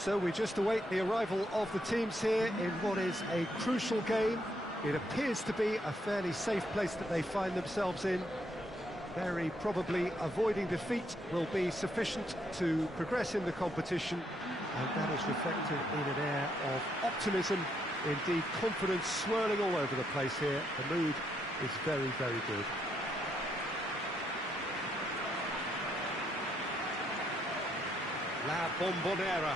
So we just await the arrival of the teams here in what is a crucial game. It appears to be a fairly safe place that they find themselves in. Very probably avoiding defeat will be sufficient to progress in the competition, and that is reflected in an air of optimism, indeed confidence swirling all over the place here. The mood is very, very good. La Bombonera,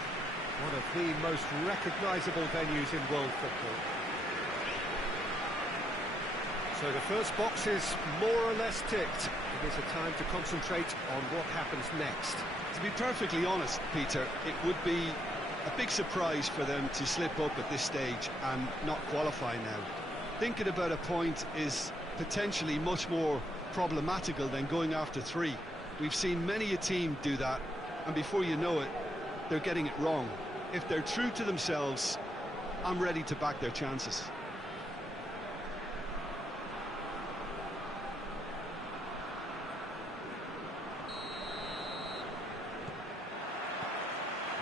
one of the most recognisable venues in world football. So the first box is more or less ticked. It is a time to concentrate on what happens next. To be perfectly honest, Peter, it would be a big surprise for them to slip up at this stage and not qualify now. Thinking about a point is potentially much more problematical than going after 3. We've seen many a team do that, and before you know it, they're getting it wrong. If they're true to themselves, I'm ready to back their chances.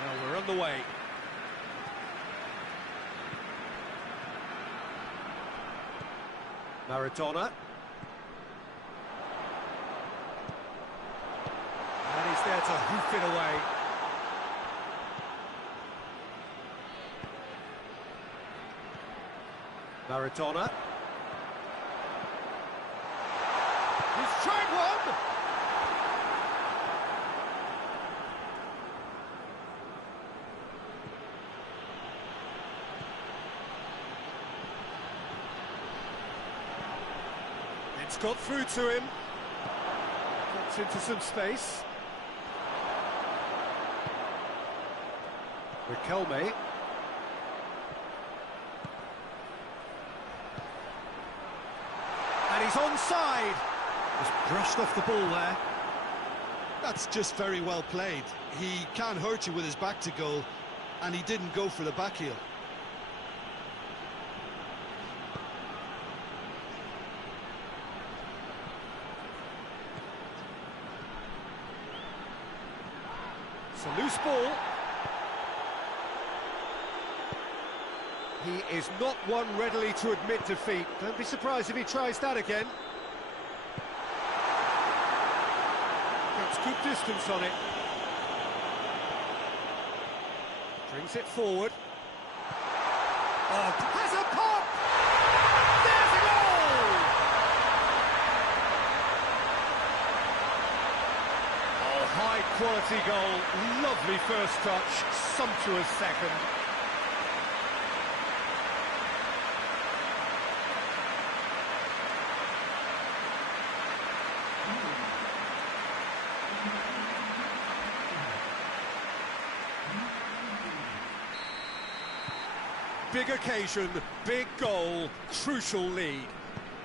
Well, we're on the way. Maradona. And he's there to hoof it away. Maradona. He's tried one! It's got through to him. Gets into some space. Riquelme. And he's onside. Just brushed off the ball there. That's just very well played. He can't hurt you with his back to goal, and he didn't go for the back heel. It's a loose ball. He is not one readily to admit defeat. Don't be surprised if he tries that again. Gets good distance on it. Brings it forward. Oh, has a pop! There's a goal! Oh, high-quality goal. Lovely first touch. Sumptuous second. Big occasion, big goal, crucial lead.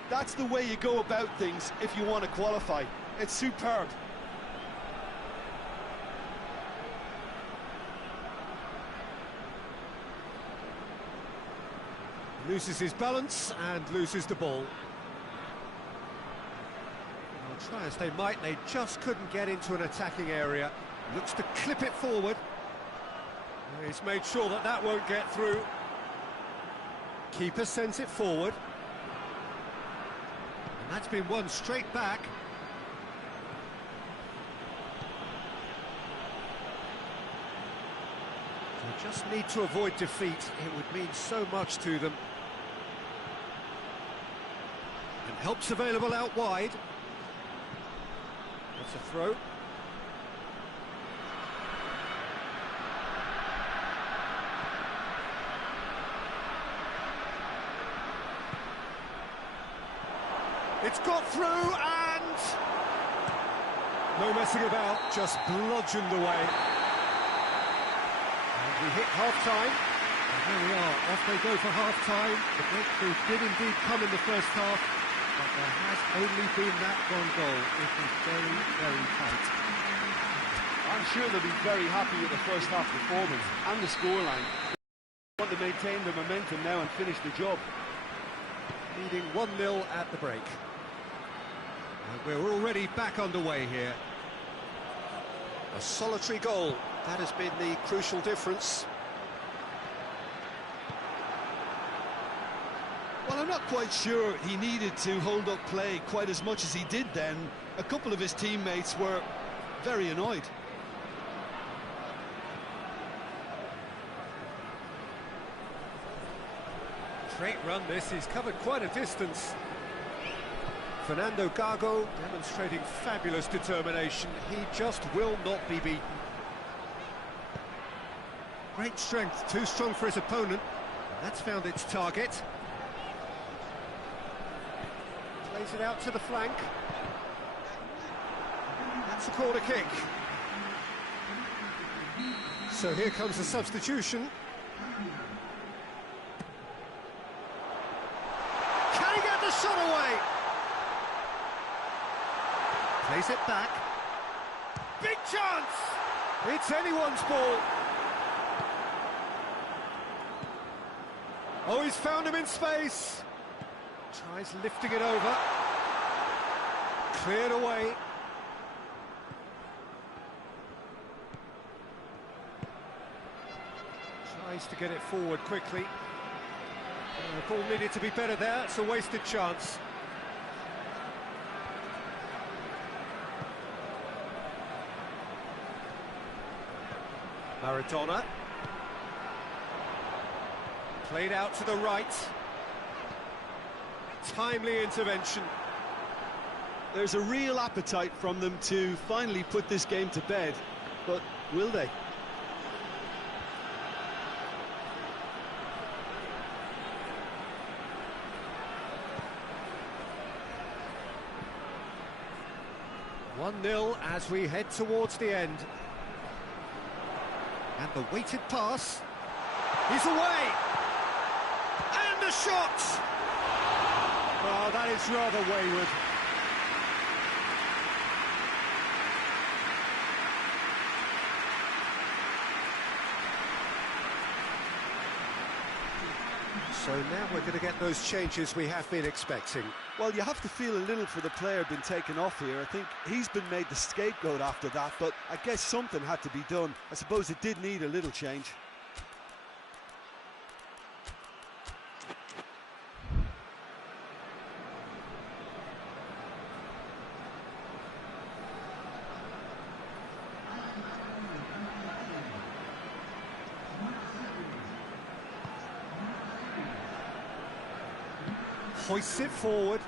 That's the way you go about things if you want to qualify. It's superb. Loses his balance and loses the ball. Well, try as they might, they just couldn't get into an attacking area. Looks to clip it forward. He's made sure that that won't get through. Keeper sends it forward. And that's been won straight back. They just need to avoid defeat. It would mean so much to them. And help's available out wide. That's a throw. It's got through and... no messing about, just bludgeoned away. And we hit half-time. And there we are, off they go for half-time. The breakthrough did indeed come in the first half, but there has only been that one goal. It was very, very tight. I'm sure they'll be very happy with the first half performance and the scoreline. They want to maintain the momentum now and finish the job. Leading 1-0 at the break. And we're already back underway here. A solitary goal That has been the crucial difference. Well, I'm not quite sure he needed to hold up play quite as much as he did then. A couple of his teammates were very annoyed. Great run this, he's covered quite a distance. Fernando Gago demonstrating fabulous determination. He just will not be beaten. Great strength, too strong for his opponent. That's found its target. Plays it out to the flank. That's a corner kick. So here comes the substitution. Can he get the shot away? Plays it back. Big chance! It's anyone's ball. Oh, he's found him in space. Tries lifting it over. Cleared away. Tries to get it forward quickly. The ball needed to be better there. It's a wasted chance. Maradona. Played out to the right. Timely intervention. There's a real appetite from them to finally put this game to bed, but will they? (1-0) as we head towards the end. And the weighted pass. He's away! And a shot! Oh, that is rather wayward. So now we're going to get those changes we have been expecting. Well, you have to feel a little for the player being taken off here. I think he's been made the scapegoat after that, but I guess something had to be done. I suppose it did need a little change. Hoists it forward.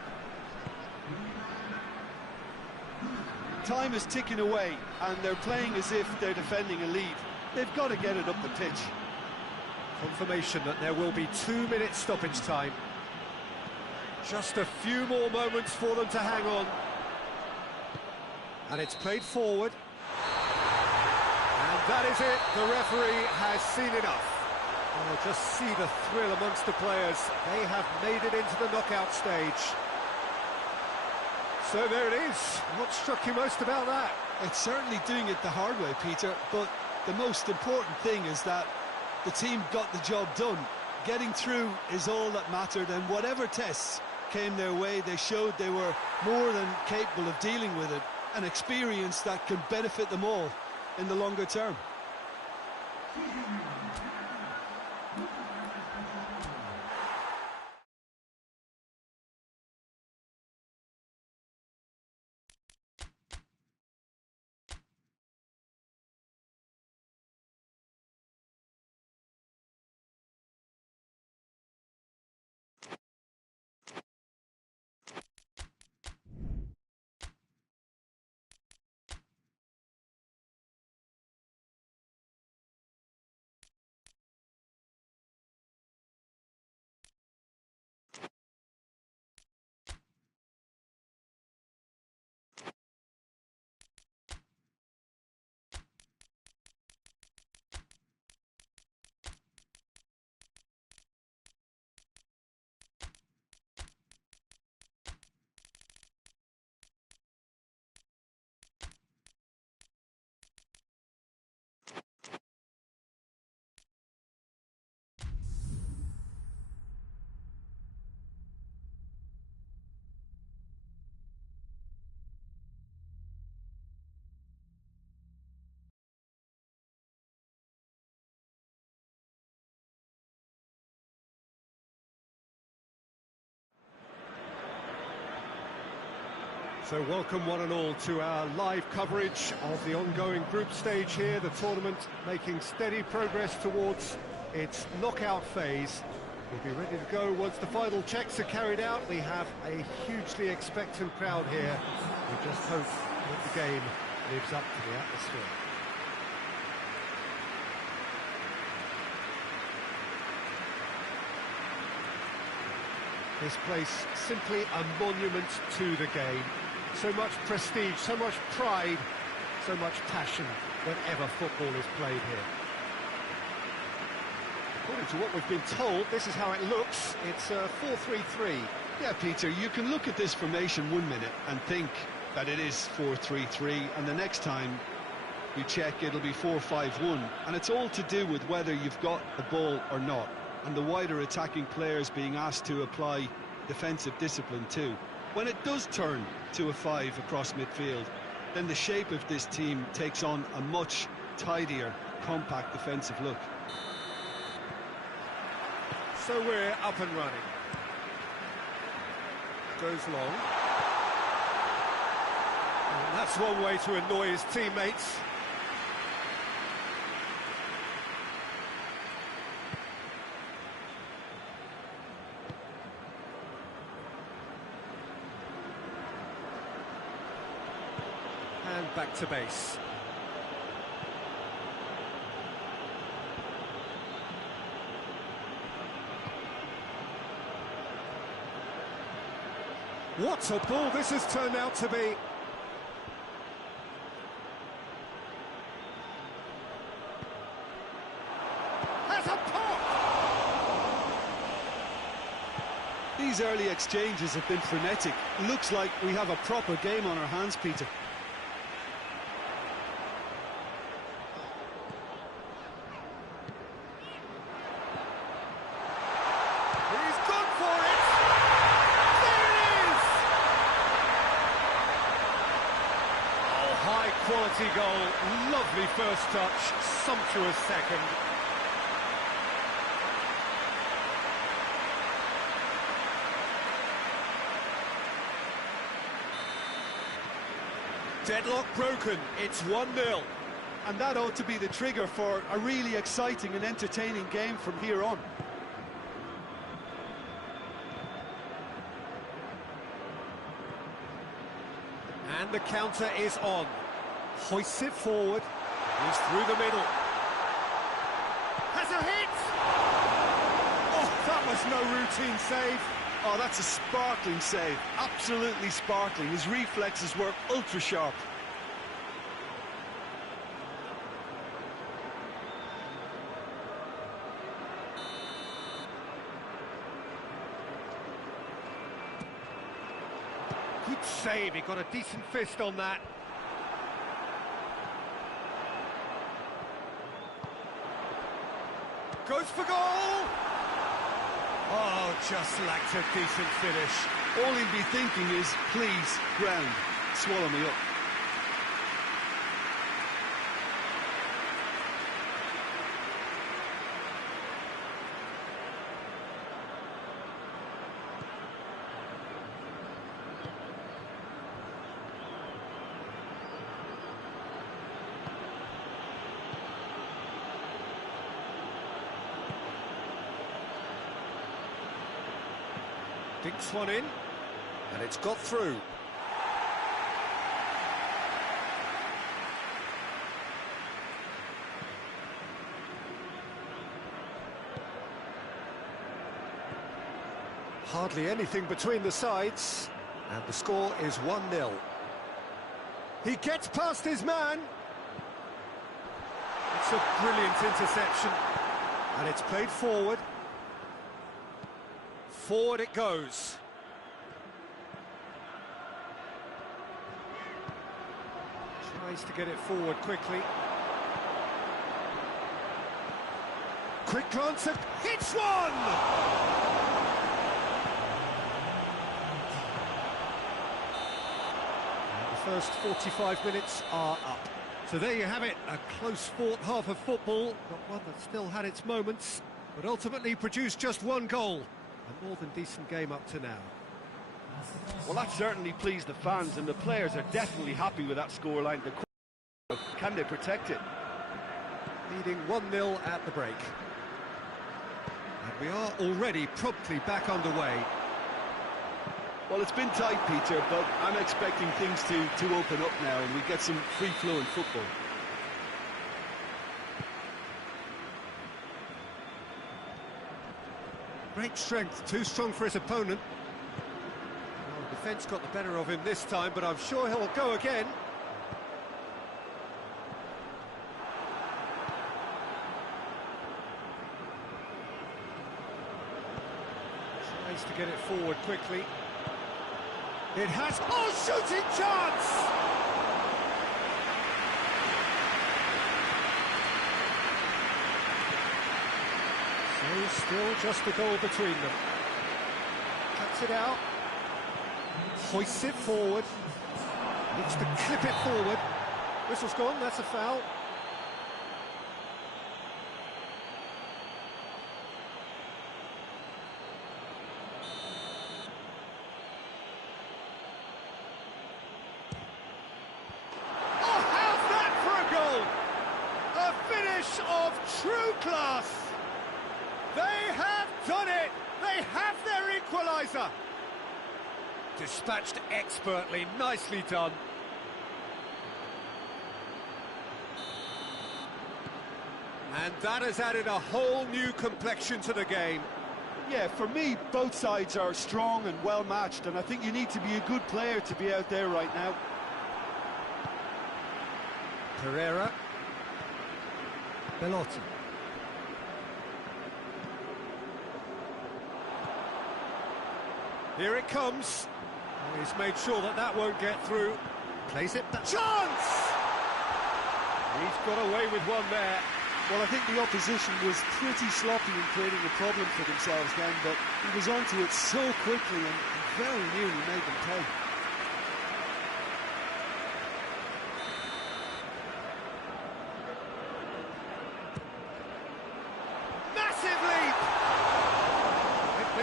Time is ticking away, and they're playing as if they're defending a lead. They've got to get it up the pitch. Confirmation that there will be 2 minutes stoppage time. Just a few more moments for them to hang on. And it's played forward. And that is it. The referee has seen enough. Oh, just see the thrill amongst the players. They have made it into the knockout stage. So there it is. What struck you most about that? It's certainly doing it the hard way, Peter, but the most important thing is that the team got the job done. Getting through is all that mattered, and whatever tests came their way, they showed they were more than capable of dealing with it. An experience that can benefit them all in the longer term. So welcome one and all to our live coverage of the ongoing group stage here, the tournament making steady progress towards its knockout phase. We'll be ready to go once the final checks are carried out. We have a hugely expectant crowd here. We just hope that the game lives up to the atmosphere. This place simply a monument to the game. So much prestige, so much pride, so much passion whenever football is played here. According to what we've been told, this is how it looks. It's 4-3-3. Yeah, Peter, you can look at this formation 1 minute and think that it is 4-3-3, and the next time you check, it'll be 4-5-1. And it's all to do with whether you've got the ball or not, and the wider attacking players being asked to apply defensive discipline too. When it does turn to a 5 across midfield, then the shape of this team takes on a much tidier, compact defensive look. So we're up and running. Goes long. And that's one way to annoy his teammates. And back to base. What a ball this has turned out to be. Has a pop! These early exchanges have been frenetic. Looks like we have a proper game on our hands, Peter. Quality goal, lovely first touch, sumptuous second. Deadlock broken, it's 1-0. And that ought to be the trigger for a really exciting and entertaining game from here on. And the counter is on. Hoists it forward. He's through the middle. Has a hit! Oh, that was no routine save. Oh, that's a sparkling save. Absolutely sparkling. His reflexes were ultra sharp. Good save. He got a decent fist on that. Goes for goal! Oh, just lacked a decent finish. All he'd be thinking is, please, ground, swallow me up. Dinks one in, and it's got through. Hardly anything between the sides, and the score is 1-0. He gets past his man. It's a brilliant interception, and it's played forward. Forward it goes. Tries to get it forward quickly. Quick glance at... hits one! And the first 45 minutes are up. So there you have it, a close-fought half of football, but one that still had its moments, but ultimately produced just one goal. A more than decent game up to now. Well, that certainly pleased the fans, and the players are definitely happy with that scoreline. Can they protect it? Leading 1-0 at the break. And we are already promptly back underway. Well, it's been tight, Peter, but I'm expecting things to open up now and we get some free-flowing football. Great strength, too strong for his opponent. Well, defence got the better of him this time, but I'm sure he'll go again. Tries to get it forward quickly. It has... Oh, shooting chance! So, still just a goal between them. Cuts it out. Hoists it forward. Looks to clip it forward. Whistle's gone, that's a foul. Of true class. They have done it. They have their equaliser. Dispatched expertly, nicely done. And that has added a whole new complexion to the game. Yeah, for me, both sides are strong and well matched, and I think you need to be a good player to be out there right now. Pereira. Belotti. Here it comes. Oh, he's made sure that that won't get through. Plays it back. Chance! He's got away with one there. Well, I think the opposition was pretty sloppy in creating a problem for themselves then, but he was onto it so quickly and very nearly made them pay.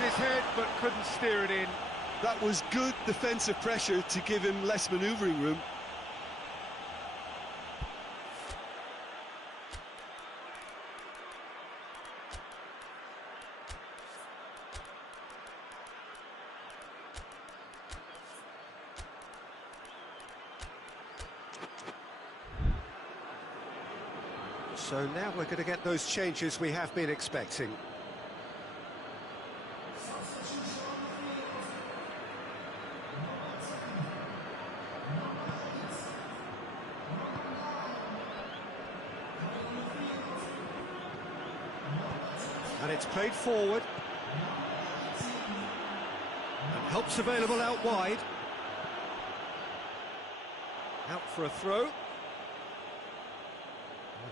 Head, but couldn't steer it in. That was good defensive pressure to give him less manoeuvring room. So now we're going to get those changes we have been expecting. And it's played forward. And help's available out wide. Out for a throw. Well,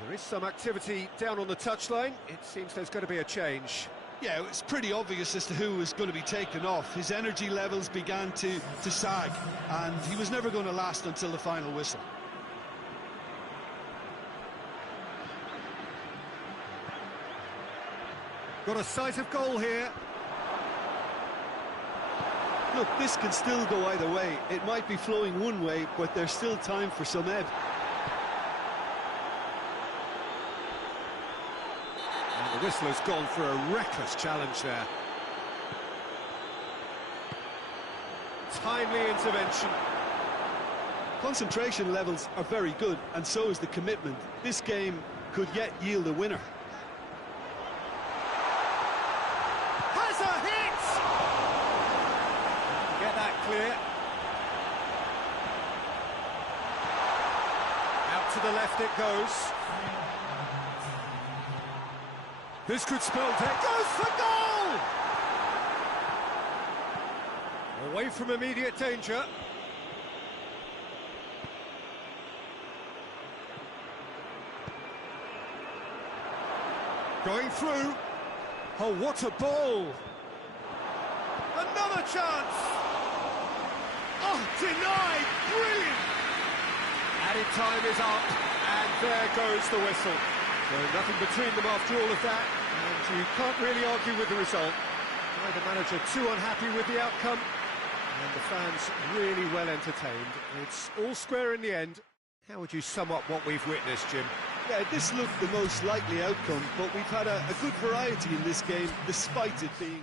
there is some activity down on the touchline. It seems there's going to be a change. Yeah, it's pretty obvious as to who was going to be taken off. His energy levels began to sag, and he was never going to last until the final whistle. Got a sight of goal here. Look, this can still go either way. It might be flowing one way, but there's still time for some ebb. And the whistle has gone for a reckless challenge there. Timely intervention. Concentration levels are very good, and so is the commitment. This game could yet yield a winner. Has a hit! Get that clear. Out to the left it goes. This could spell death. Goes for goal! Away from immediate danger. Going through. Oh, what a ball! Another chance! Oh, denied! Brilliant! Added time is up, and there goes the whistle. So nothing between them after all of that, and you can't really argue with the result. Neither manager too unhappy with the outcome, and the fans really well entertained. It's all square in the end. How would you sum up what we've witnessed, Jim? Yeah, this looked the most likely outcome, but we've had a good variety in this game, despite it being...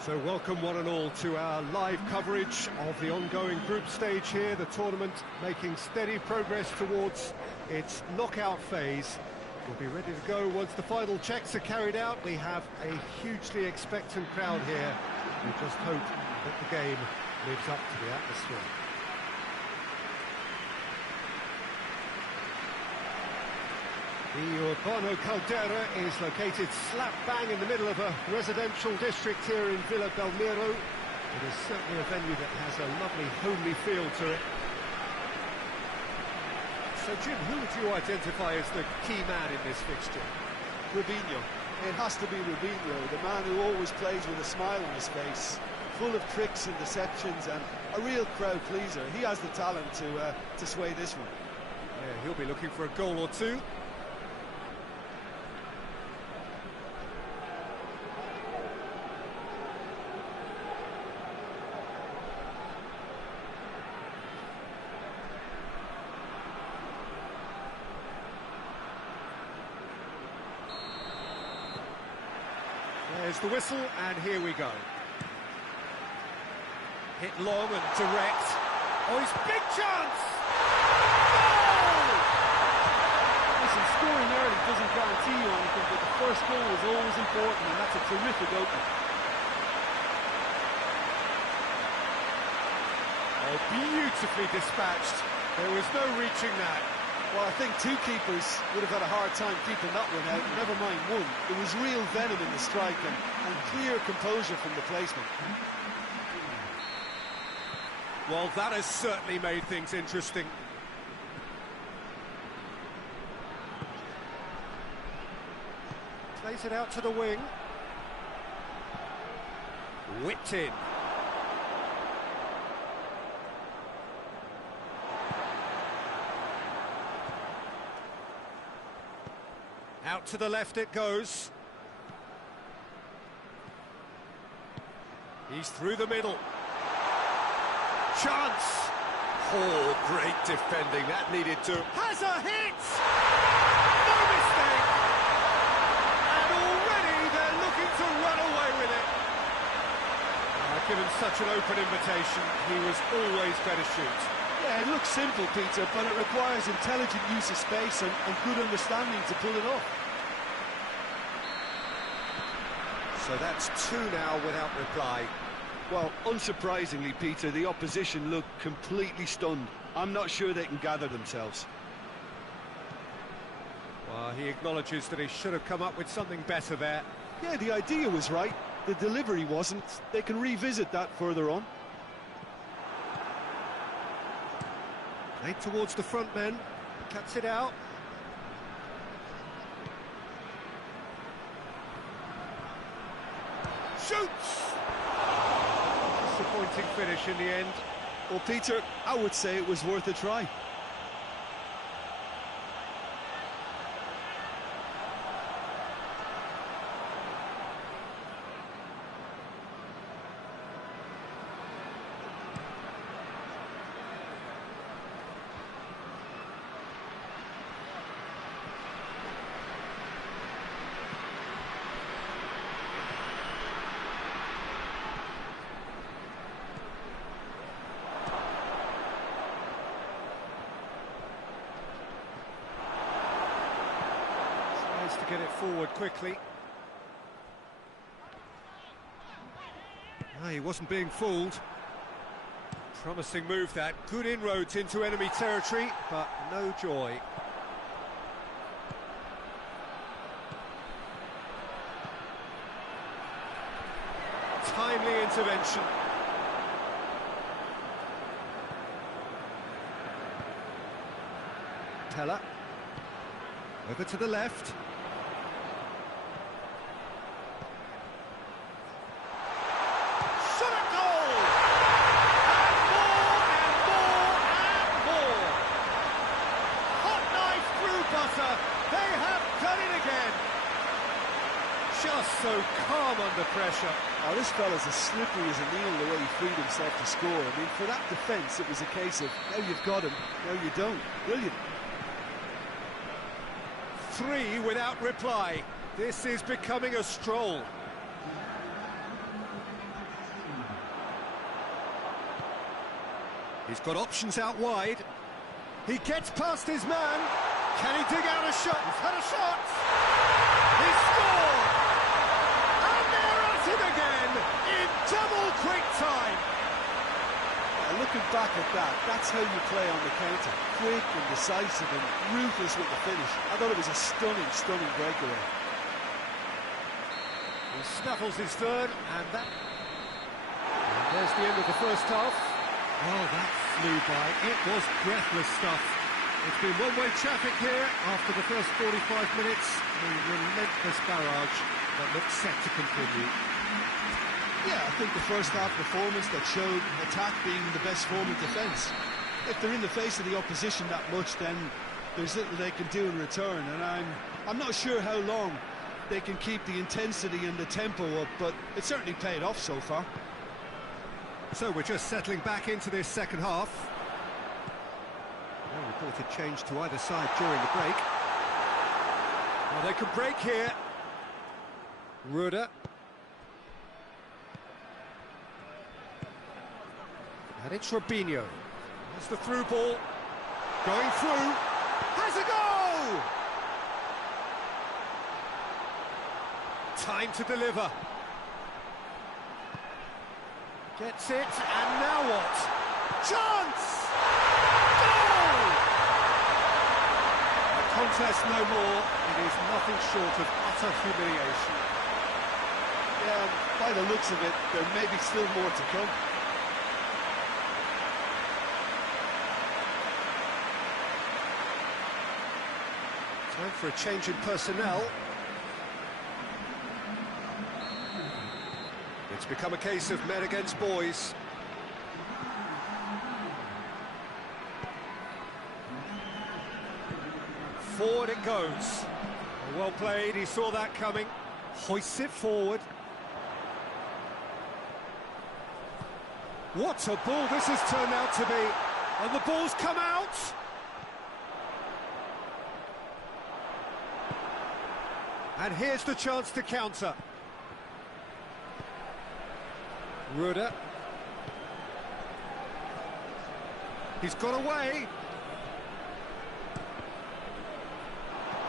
So welcome one and all to our live coverage of the ongoing group stage here, the tournament making steady progress towards its knockout phase. We'll be ready to go once the final checks are carried out. We have a hugely expectant crowd here. We just hope that the game lives up to the atmosphere. The Urbano Caldera is located slap bang in the middle of a residential district here in Villa Belmiro. It is certainly a venue that has a lovely homely feel to it. So Jim, who would you identify as the key man in this fixture? Robinho. It has to be Robinho, the man who always plays with a smile on his face, full of tricks and deceptions and a real crowd pleaser. He has the talent to sway this one. Yeah, he'll be looking for a goal or two. There's the whistle, and here we go. Hit long and direct. Oh, he's big chance! Goal! Listen, scoring early doesn't guarantee you anything, but the first goal is always important, and that's a terrific opener. Oh, beautifully dispatched. There was no reaching that. Well, I think two keepers would have had a hard time keeping that one out, never mind one. There was real venom in the strike and clear composure from the placement. Well, that has certainly made things interesting. Plays it out to the wing. Whipped in. Out to the left it goes. He's through the middle. Chance! Oh, great defending, that needed to... Has a hit! No mistake! And already they're looking to run away with it. Given such an open invitation, he was always better shoot. Yeah, it looks simple, Peter, but it requires intelligent use of space and good understanding to pull it off. So that's two now without reply. Well, unsurprisingly, Peter, the opposition look completely stunned. I'm not sure they can gather themselves. Well, he acknowledges that he should have come up with something better there. Yeah, the idea was right. The delivery wasn't. They can revisit that further on. Played towards the front men. Cuts it out. Shoots! Disappointing finish in the end. Well, Peter, I would say it was worth a try. To get it forward quickly. He wasn't being fooled. Promising move that. Good inroads into enemy territory, but no joy. Timely intervention. Pella. Over to the left. They have done it again. Just so calm under pressure. Oh, this fella's as slippery as a needle the way he freed himself to score. I mean, for that defence, it was a case of, now you've got him, now you don't. Brilliant. 3 without reply. This is becoming a stroll. He's got options out wide. He gets past his man. Can he dig out a shot? He's had a shot! He scored! And they're at it again in double quick time! Looking back at that, that's how you play on the counter. Quick and decisive and ruthless with the finish. I thought it was a stunning, stunning breakaway. He snaffles his third, and there's the end of the first half. Oh, that flew by. It was breathless stuff. It's been one-way traffic here after the first 45 minutes. A relentless barrage that looks set to continue. Yeah, I think the first half performance that showed attack being the best form of defence. If they're in the face of the opposition that much, then there's little they can do in return, and I'm not sure how long they can keep the intensity and the tempo up, but it certainly paid off so far. So we're just settling back into this second half. No reported change to either side during the break. Well, they can break here. Ruda. And it's Robinho. That's the through ball. Going through. Has a goal! Time to deliver. Gets it, and now what? Chance! Goal! A contest no more. It is nothing short of utter humiliation. Yeah, by the looks of it, there may be still more to come. Time for a change in personnel. It's become a case of men against boys. Forward it goes. Well played, he saw that coming. Hoists it forward. What a ball this has turned out to be. And the ball's come out. And here's the chance to counter. Ruda. He's got away.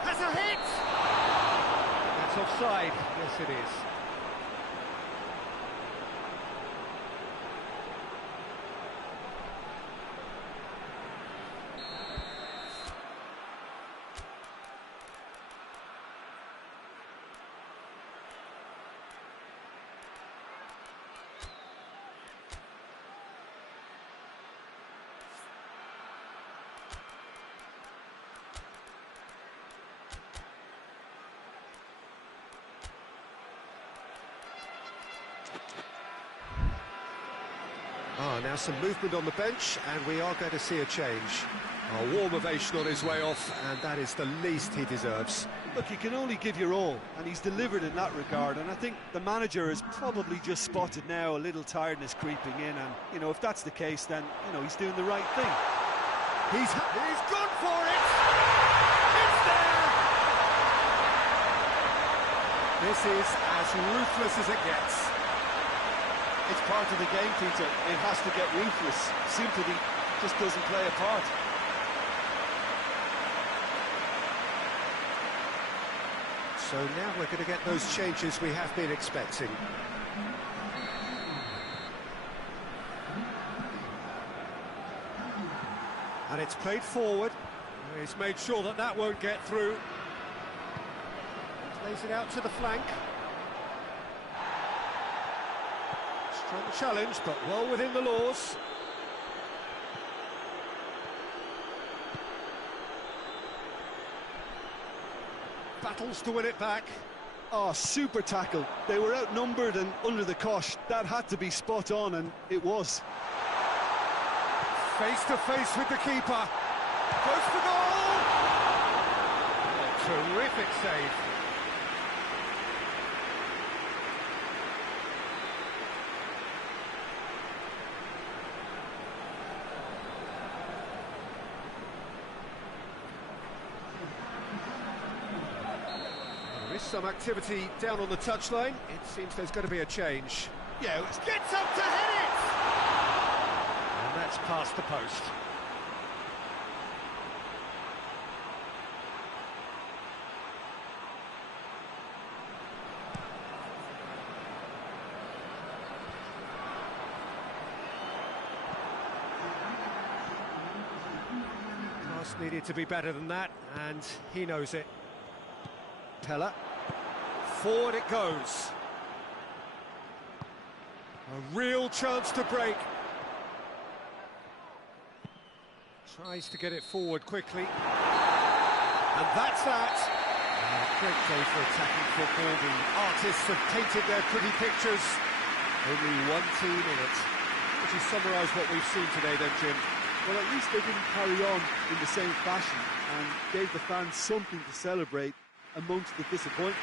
Has a hit! That's offside. Yes, it is. Now some movement on the bench, and we are going to see a change. A warm ovation on his way off, and that is the least he deserves. Look, you can only give your all, and he's delivered in that regard, and I think the manager has probably just spotted now a little tiredness creeping in, and, you know, if that's the case, then, you know, he's doing the right thing. He's gone for it! It's there! This is as ruthless as it gets. It's part of the game, Peter. It has to get ruthless. Sympathy just doesn't play a part. So now we're going to get those changes we have been expecting. And it's played forward. He's made sure that that won't get through. Plays it out to the flank. Strong challenge, but well within the laws. Battles to win it back. Oh, super tackle. They were outnumbered and under the cosh. That had to be spot on, and it was. Face to face with the keeper. Goes for goal! A terrific save. There is some activity down on the touchline. It seems there's going to be a change. Yeah, Gets up to hit it! And that's past the post. Pass needed to be better than that, and he knows it. Pella. Forward it goes. A real chance to break. Tries to get it forward quickly. And that's that. Great day for attacking football. The artists have painted their pretty pictures. Only one team in it. Would you summarise what we've seen today then, Jim? Well, at least they didn't carry on in the same fashion and gave the fans something to celebrate amongst the disappointment.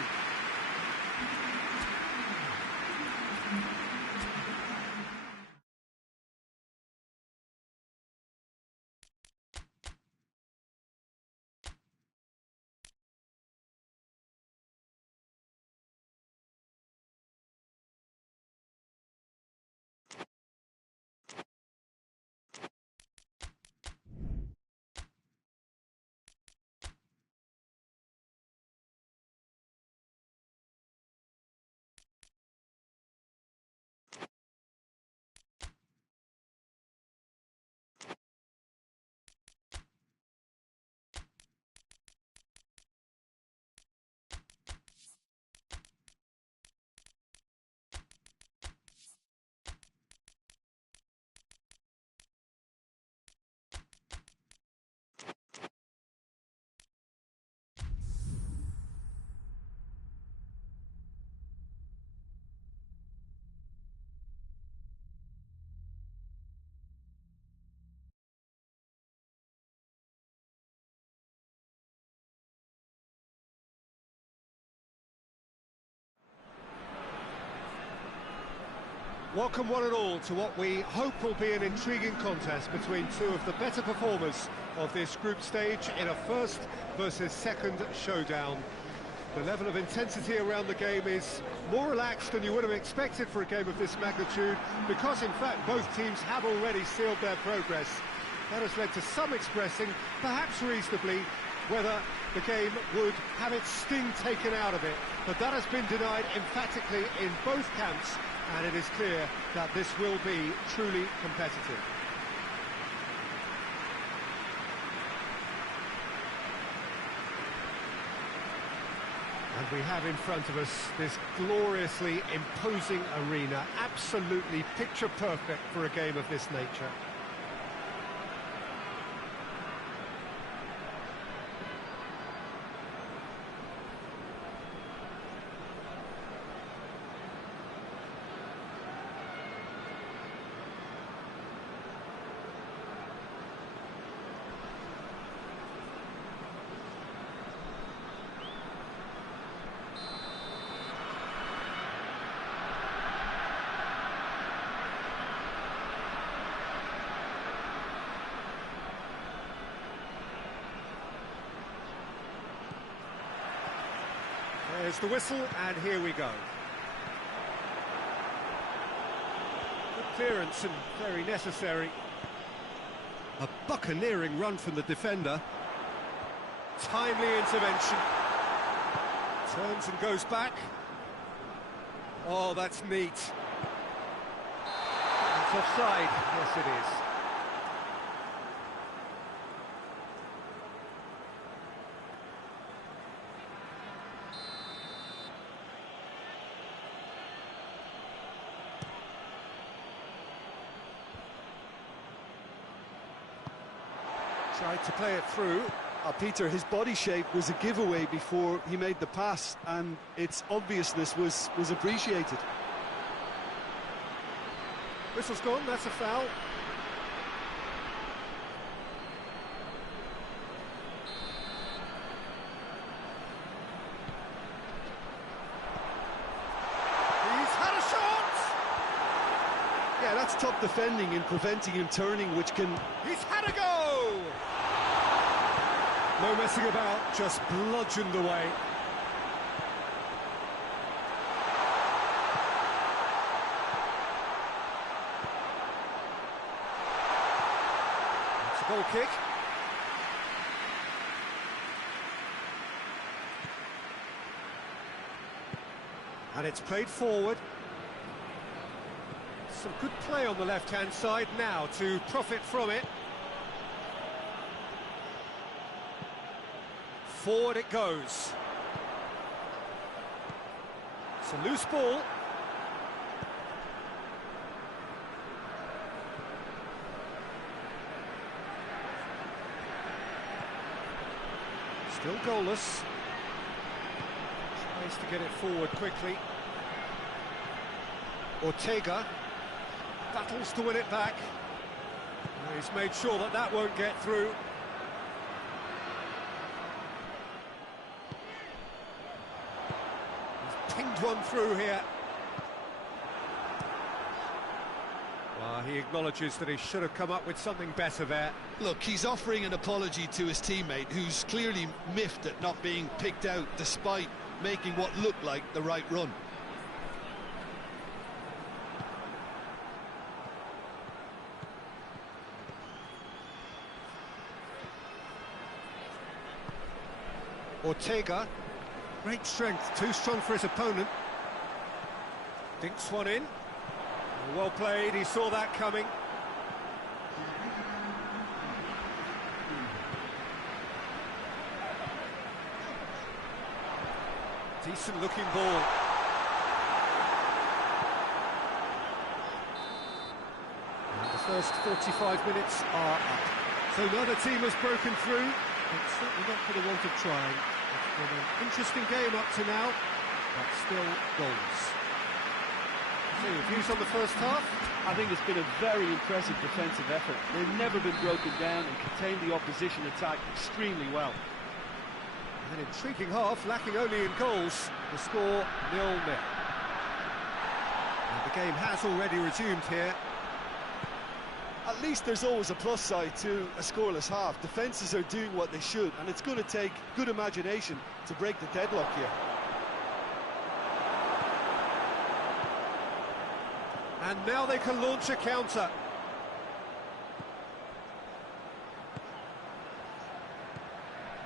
Welcome one and all to what we hope will be an intriguing contest between two of the better performers of this group stage in a first versus second showdown. The level of intensity around the game is more relaxed than you would have expected for a game of this magnitude, because in fact both teams have already sealed their progress. That has led to some expressing, perhaps reasonably, whether the game would have its sting taken out of it, but that has been denied emphatically in both camps, and it is clear that this will be truly competitive. And we have in front of us this gloriously imposing arena, absolutely picture perfect for a game of this nature. There's the whistle, and here we go. Good clearance and very necessary. A buccaneering run from the defender. Timely intervention. Turns and goes back. Oh, that's neat. It's offside. Yes, it is. Tried to play it through. Peter, his body shape was a giveaway before he made the pass, and its obviousness was appreciated. Whistle's gone, that's a foul. He's had a shot! Yeah, that's top defending and preventing him turning, which can... He's had a go! No messing about, just bludgeoned away. It's a goal kick. And it's played forward. Some good play on the left-hand side now to profit from it. Forward it goes. It's a loose ball. Still goalless. Tries to get it forward quickly. Ortega battles to win it back. He's made sure that that won't get through. Pinged one through here. Well, he acknowledges that he should have come up with something better there. Look, he's offering an apology to his teammate, who's clearly miffed at not being picked out despite making what looked like the right run. Ortega. Great strength, too strong for his opponent. Dinks one in. Well played, he saw that coming. Decent looking ball. And the first 45 minutes are up. So neither team has broken through. It's certainly not for the want of trying. It's been an interesting game up to now, but still goals. So, your views on the first half? I think it's been a very impressive defensive effort. They've never been broken down and contained the opposition attack extremely well. An intriguing half, lacking only in goals. The score 0-0. And the game has already resumed here. At least there's always a plus side to a scoreless half. Defences are doing what they should, and it's going to take good imagination to break the deadlock here. And now they can launch a counter.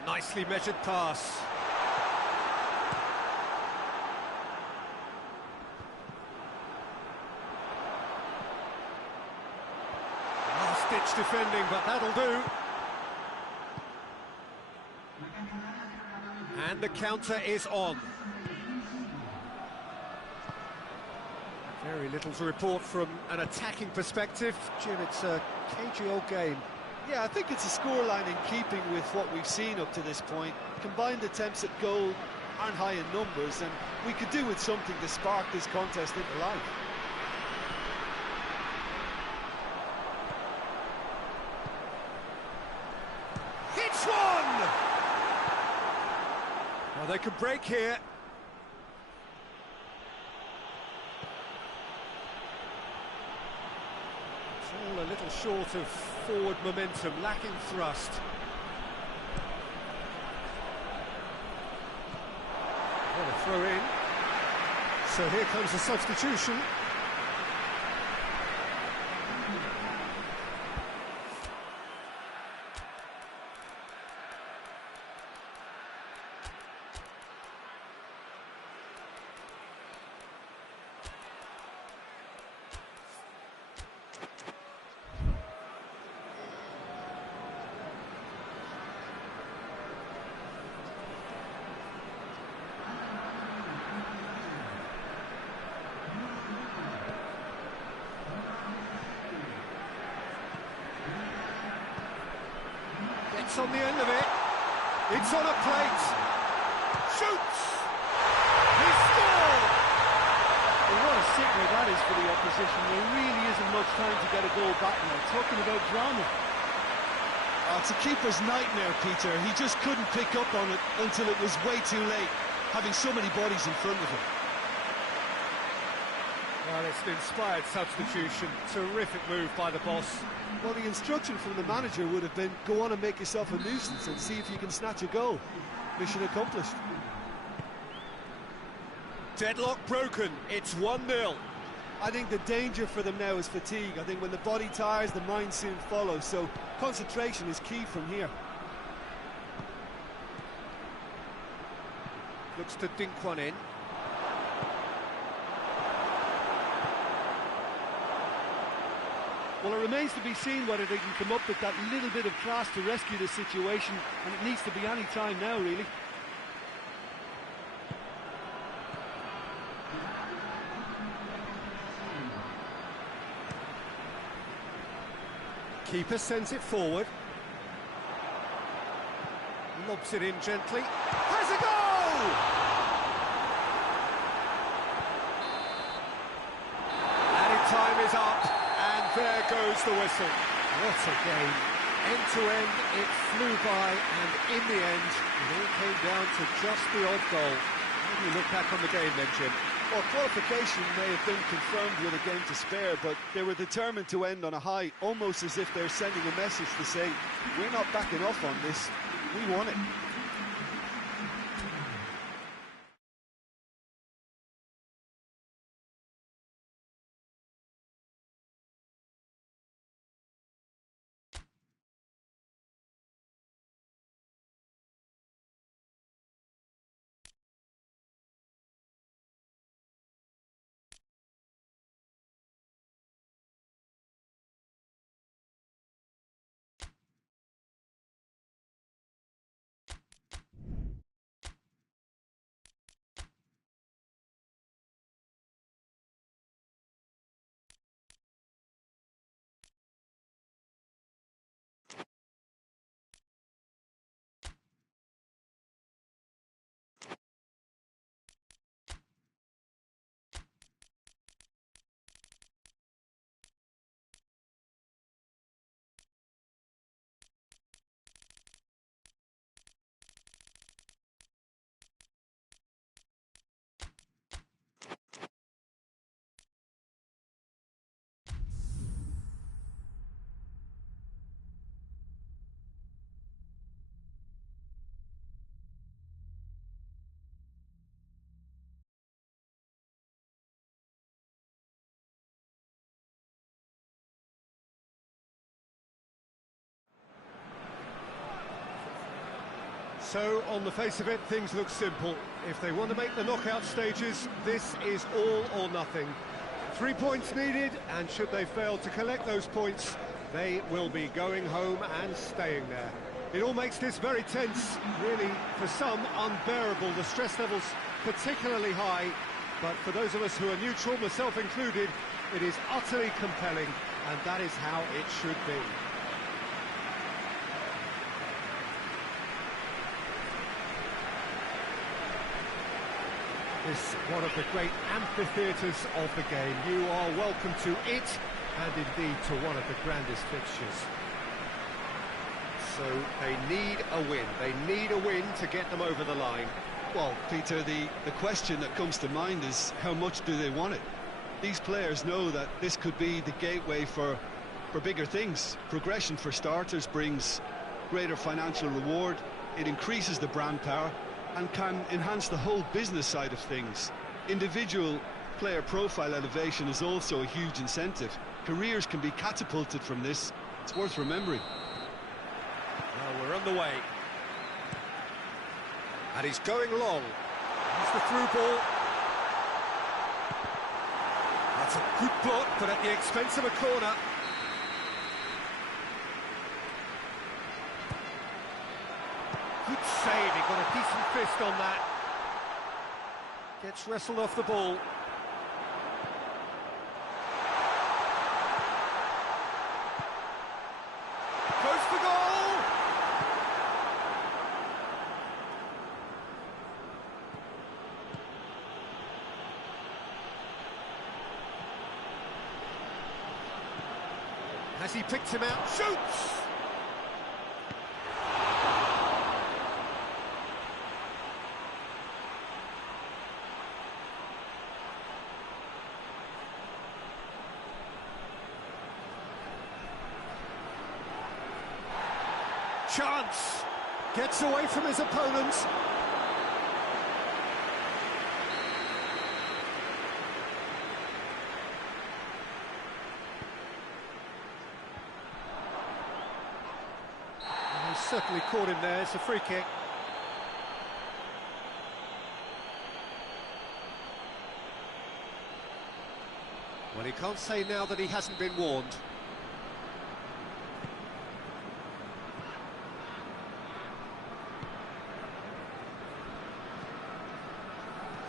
Nicely measured pass. Last-ditch defending, but that'll do. And the counter is on. Very little to report from an attacking perspective. Jim, it's a cagey old game. Yeah, I think it's a scoreline in keeping with what we've seen up to this point. Combined attempts at goal aren't high in numbers, and we could do with something to spark this contest into life. Hits one! Well, they could break here. All a little short of forward momentum, lacking thrust. What a throw in. So here comes the substitution. It's on the end of it. It's on a plate. Shoots! He scored! Well, what a signal that is for the opposition. There really isn't much time to get a goal back now. Talking about drama. Oh, it's a keeper's nightmare, Peter. He just couldn't pick up on it until it was way too late, having so many bodies in front of him. Well, it's an inspired substitution. Terrific move by the boss. Well, the instruction from the manager would have been, go on and make yourself a nuisance and see if you can snatch a goal. Mission accomplished. Deadlock broken. It's 1-0. I think the danger for them now is fatigue. I think when the body tires, the mind soon follows. So concentration is key from here. Looks to dink one in. Well, it remains to be seen whether they can come up with that little bit of class to rescue the situation, and it needs to be any time now, really. Keeper sends it forward. Lobs it in gently. Has a goal! Added time is up, and there goes the whistle. What a game. End to end, it flew by, and in the end, it all came down to just the odd goal. How do you look back on the game then, Jim? Well, qualification may have been confirmed with a game to spare, but they were determined to end on a high, almost as if they're sending a message to say, we're not backing off on this, we want it. So, on the face of it, things look simple. If they want to make the knockout stages, this is all or nothing. 3 points needed, and should they fail to collect those points, they will be going home and staying there. It all makes this very tense, really, for some, unbearable. The stress levels particularly high, but for those of us who are neutral, myself included, it is utterly compelling, and that is how it should be. This one of the great amphitheatres of the game. You are welcome to it, and indeed to one of the grandest fixtures. So they need a win. They need a win to get them over the line. Well, Peter, the question that comes to mind is how much do they want it? These players know that this could be the gateway for bigger things. Progression, for starters, brings greater financial reward. It increases the brand power. and can enhance the whole business side of things. Individual player profile elevation is also a huge incentive. Careers can be catapulted from this. It's worth remembering. Well, we're underway. And he's going long. Here's the through ball. That's a good block, but at the expense of a corner. Good save, he got a decent fist on that. Gets wrestled off the ball. Goes for goal! Has he picked him out? Shoots! Chance! Gets away from his opponents. He's certainly caught him there. It's a free kick. Well, he can't say now that he hasn't been warned.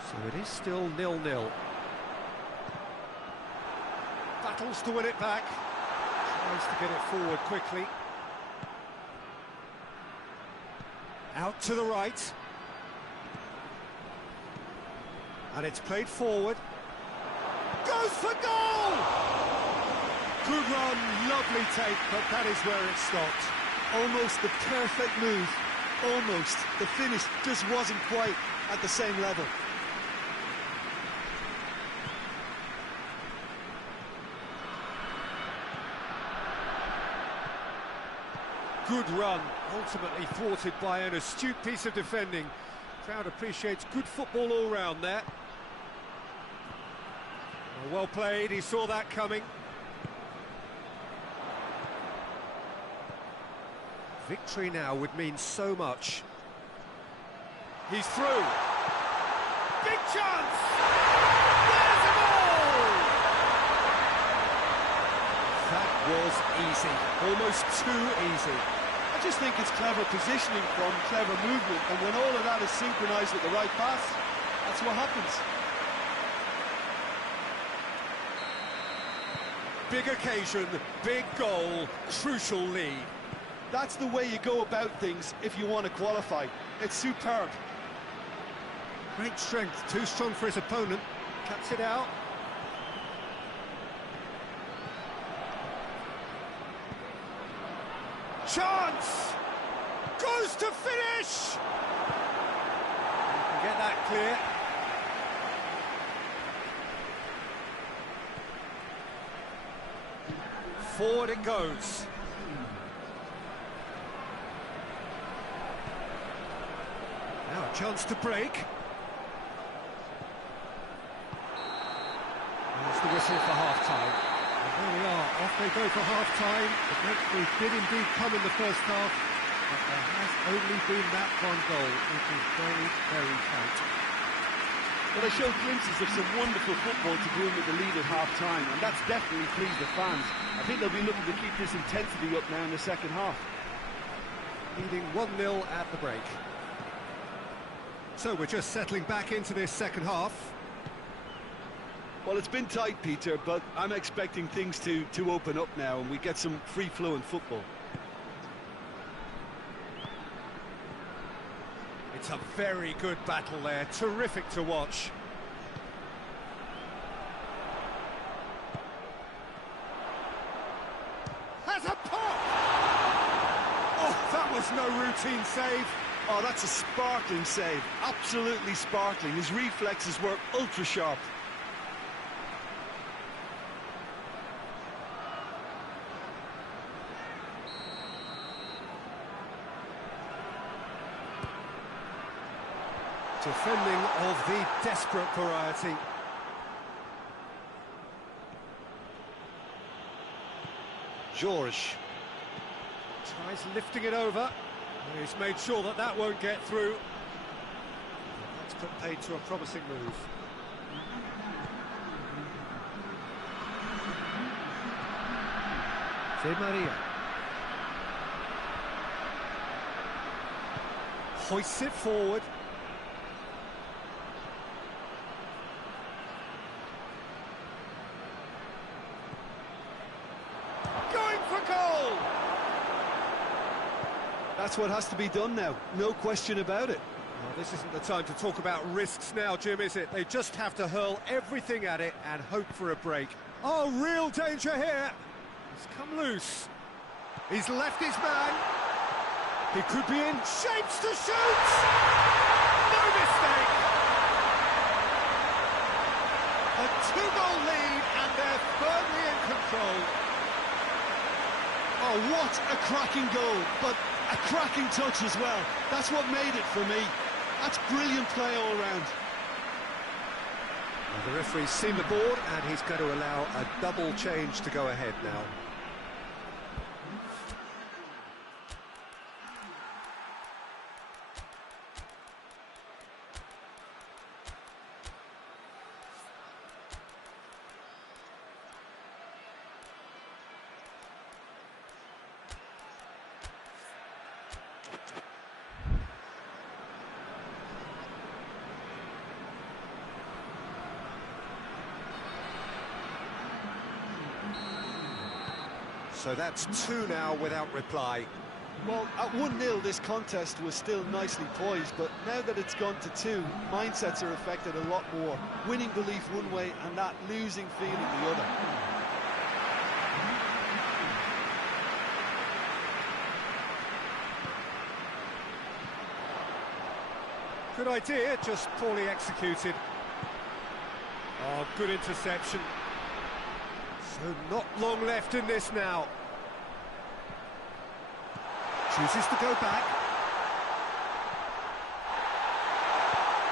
So it is still 0-0. Battles to win it back. Tries to get it forward quickly. Out to the right. And it's played forward. Goes for goal! Good run, lovely take, but that is where it stopped. Almost the perfect move. Almost. The finish just wasn't quite at the same level. Good run, ultimately thwarted by an astute piece of defending. Crowd appreciates good football all round there. Well played, he saw that coming. Victory now would mean so much. He's through. Big chance! There's a goal! That was easy, almost too easy. I just think it's clever positioning from clever movement, and when all of that is synchronised with the right pass, that's what happens. Big occasion, big goal, crucial lead. That's the way you go about things if you want to qualify. It's superb. Great strength, too strong for his opponent. Cuts it out. Chance! Goes to finish! You can get that clear. Forward it goes. Now a chance to break. There's the whistle for half-time. And there we are, off they go for half-time. The breakthrough did indeed come in the first half, but there has only been that one goal. It is very, very tight. Well, they showed glimpses of some wonderful football to go in with the lead at half-time, and that's definitely pleased the fans. I think they'll be looking to keep this intensity up now in the second half. Leading 1-0 at the break. So we're just settling back into this second half. Well, it's been tight, Peter, but I'm expecting things to open up now and we get some free-flowing football. It's a very good battle there, terrific to watch. Has a pop! Oh, that was no routine save. Oh, that's a sparkling save, absolutely sparkling. His reflexes were ultra-sharp. Defending of the desperate variety. George tries lifting it over. He's made sure that that won't get through. That's put paid to a promising move. Di Maria hoists it forward. Going for goal! That's what has to be done now, no question about it. Well, this isn't the time to talk about risks now, Jim, is it? They just have to hurl everything at it and hope for a break. Oh, real danger here! He's come loose. He's left his man. He could be in. Shapes to shoot! No mistake! A two-goal lead, and they're firmly in control. Oh, what a cracking goal, but a cracking touch as well. That's what made it for me. That's brilliant play all round. Well, the referee's seen the board, and he's going to allow a double change to go ahead now. So that's two now without reply. Well, at 1-0 this contest was still nicely poised, but now that it's gone to 2, mindsets are affected a lot more. Winning belief one way and that losing feeling the other. Good idea, just poorly executed. Oh, good interception. So not long left in this now. Chooses to go back.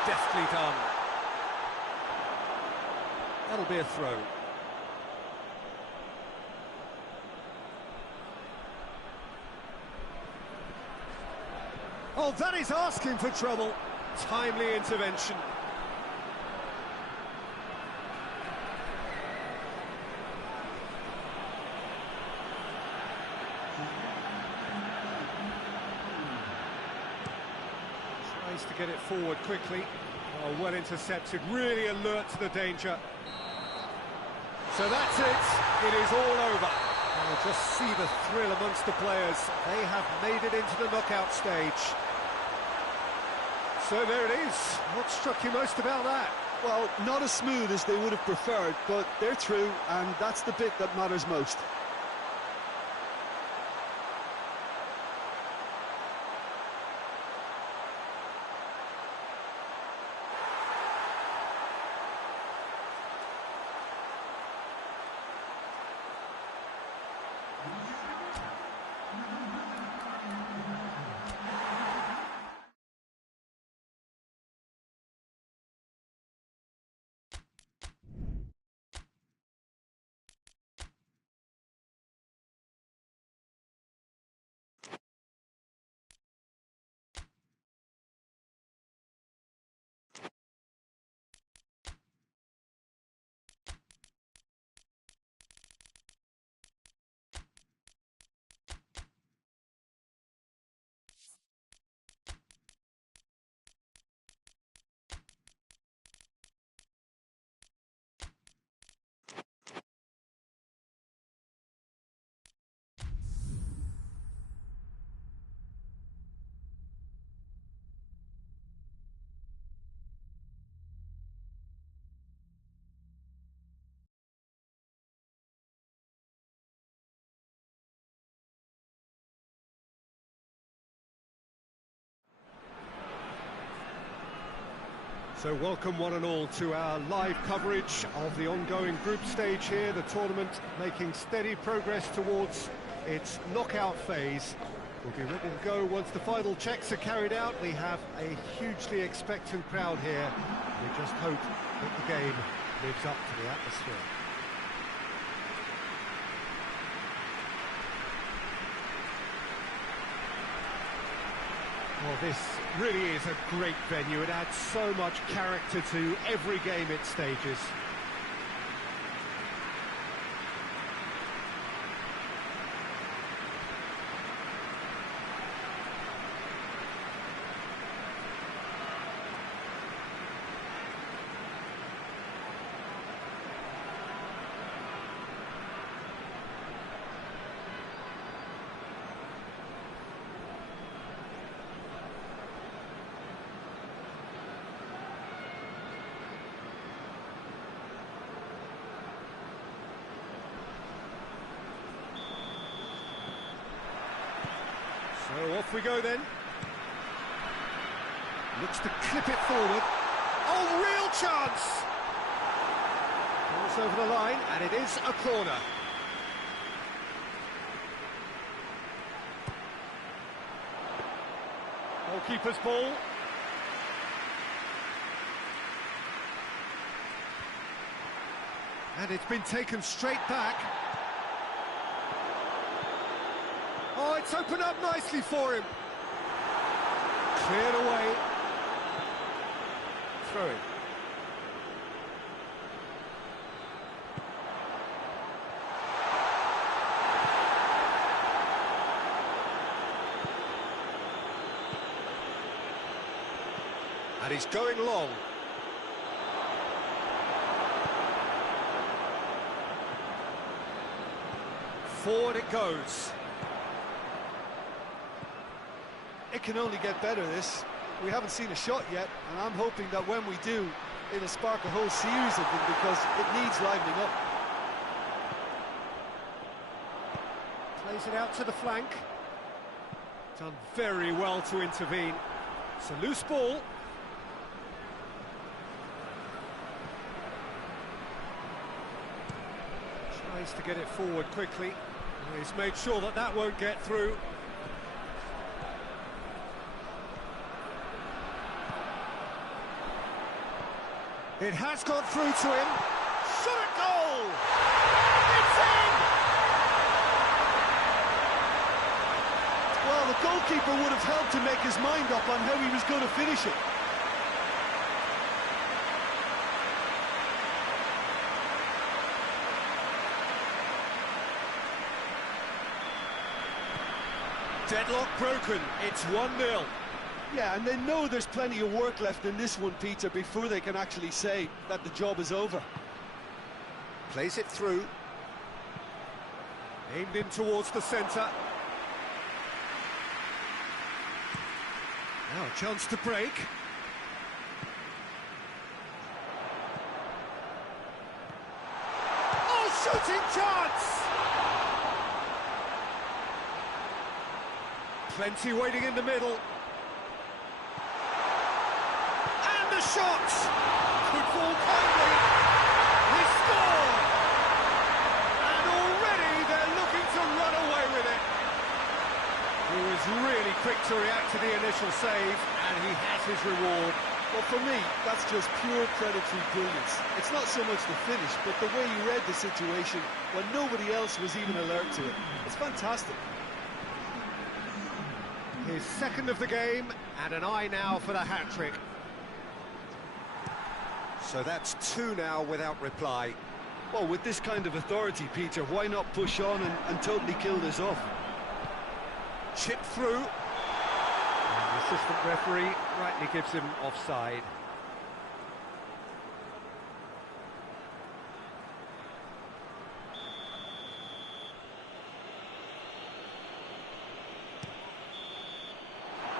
Deftly done. That'll be a throw. Oh, that is asking for trouble. Timely intervention. Tries to get it forward quickly. Oh, well intercepted, really alert to the danger. So that's it. It is all over. Oh, just see the thrill amongst the players. They have made it into the knockout stage. So there it is. What struck you most about that? Well, not as smooth as they would have preferred, but they're through, and that's the bit that matters most. So welcome one and all to our live coverage of the ongoing group stage here, the tournament making steady progress towards its knockout phase. We'll be ready to go once the final checks are carried out. We have a hugely expectant crowd here. We just hope that the game lives up to the atmosphere. Well, this really is a great venue. It adds so much character to every game it stages. So off we go then. Looks to clip it forward. Oh, real chance! Balls over the line, and it is a corner. Goalkeeper's ball. And it's been taken straight back. Oh, it's opened up nicely for him. Cleared away. Throw it. And he's going long. Forward it goes. It can only get better, this. We haven't seen a shot yet, and I'm hoping that when we do, it'll spark a whole series of them because it needs livening up. Plays it out to the flank. Done very well to intervene. It's a loose ball. Tries to get it forward quickly. He's made sure that that won't get through. It has gone through to him. Shot at goal! It's in! Well, the goalkeeper would have helped to make his mind up on how he was going to finish it. Deadlock broken. It's 1-0. Yeah, and they know there's plenty of work left in this one, Peter, before they can actually say that the job is over. Plays it through. Aimed in towards the centre. Now a chance to break. Oh, shooting chance! Plenty waiting in the middle. Shot! Could fall kindly. He scored! And already they're looking to run away with it. He was really quick to react to the initial save, and he has his reward. Well, for me, that's just pure predatory brilliance. It's not so much the finish, but the way he read the situation when nobody else was even alert to it. It's fantastic. His second of the game, and an eye now for the hat-trick. So that's 2 now without reply. Well, with this kind of authority, Peter, why not push on and totally kill this off? Chip through. And the assistant referee rightly gives him offside.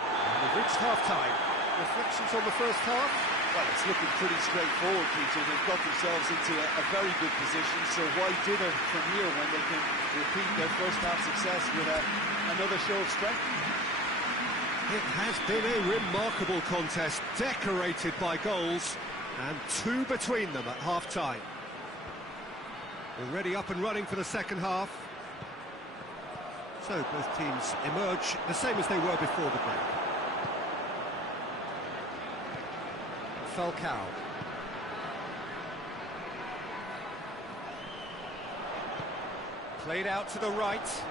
And we've reached half-time. Reflections on the first half? Well, it's looking pretty straightforward, Peter. They've got themselves into a very good position, so why dither from here when they can repeat their first half success with another show of strength? It has been a remarkable contest, decorated by goals, and 2 between them at half-time. Already up and running for the second half. So both teams emerge the same as they were before the break. Falcao. Played out to the right.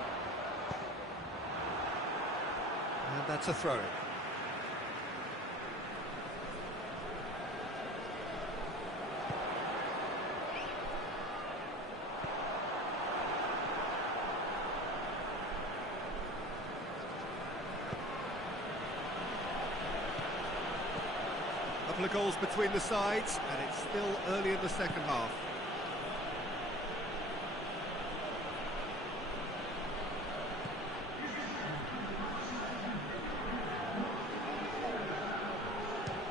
And that's a throw-in. Couple of goals between the sides, and it's still early in the second half.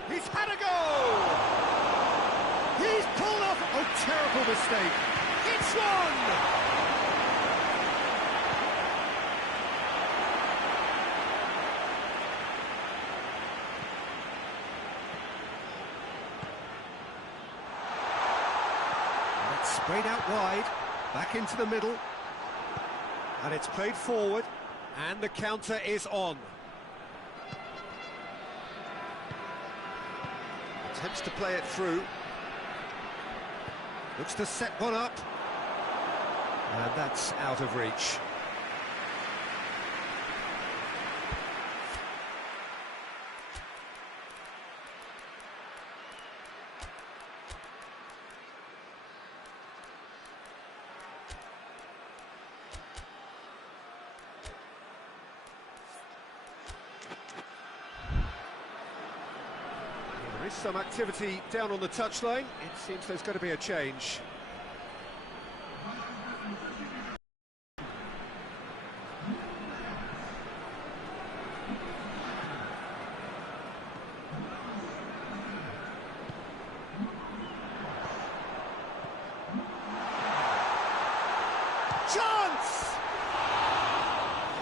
He's had a go! He's pulled off a terrible mistake. It's one! Sprayed out wide, back into the middle, and it's played forward, and the counter is on. Attempts to play it through, looks to set one up, and that's out of reach. There is some activity down on the touchline. It seems there's going to be a change. Chance!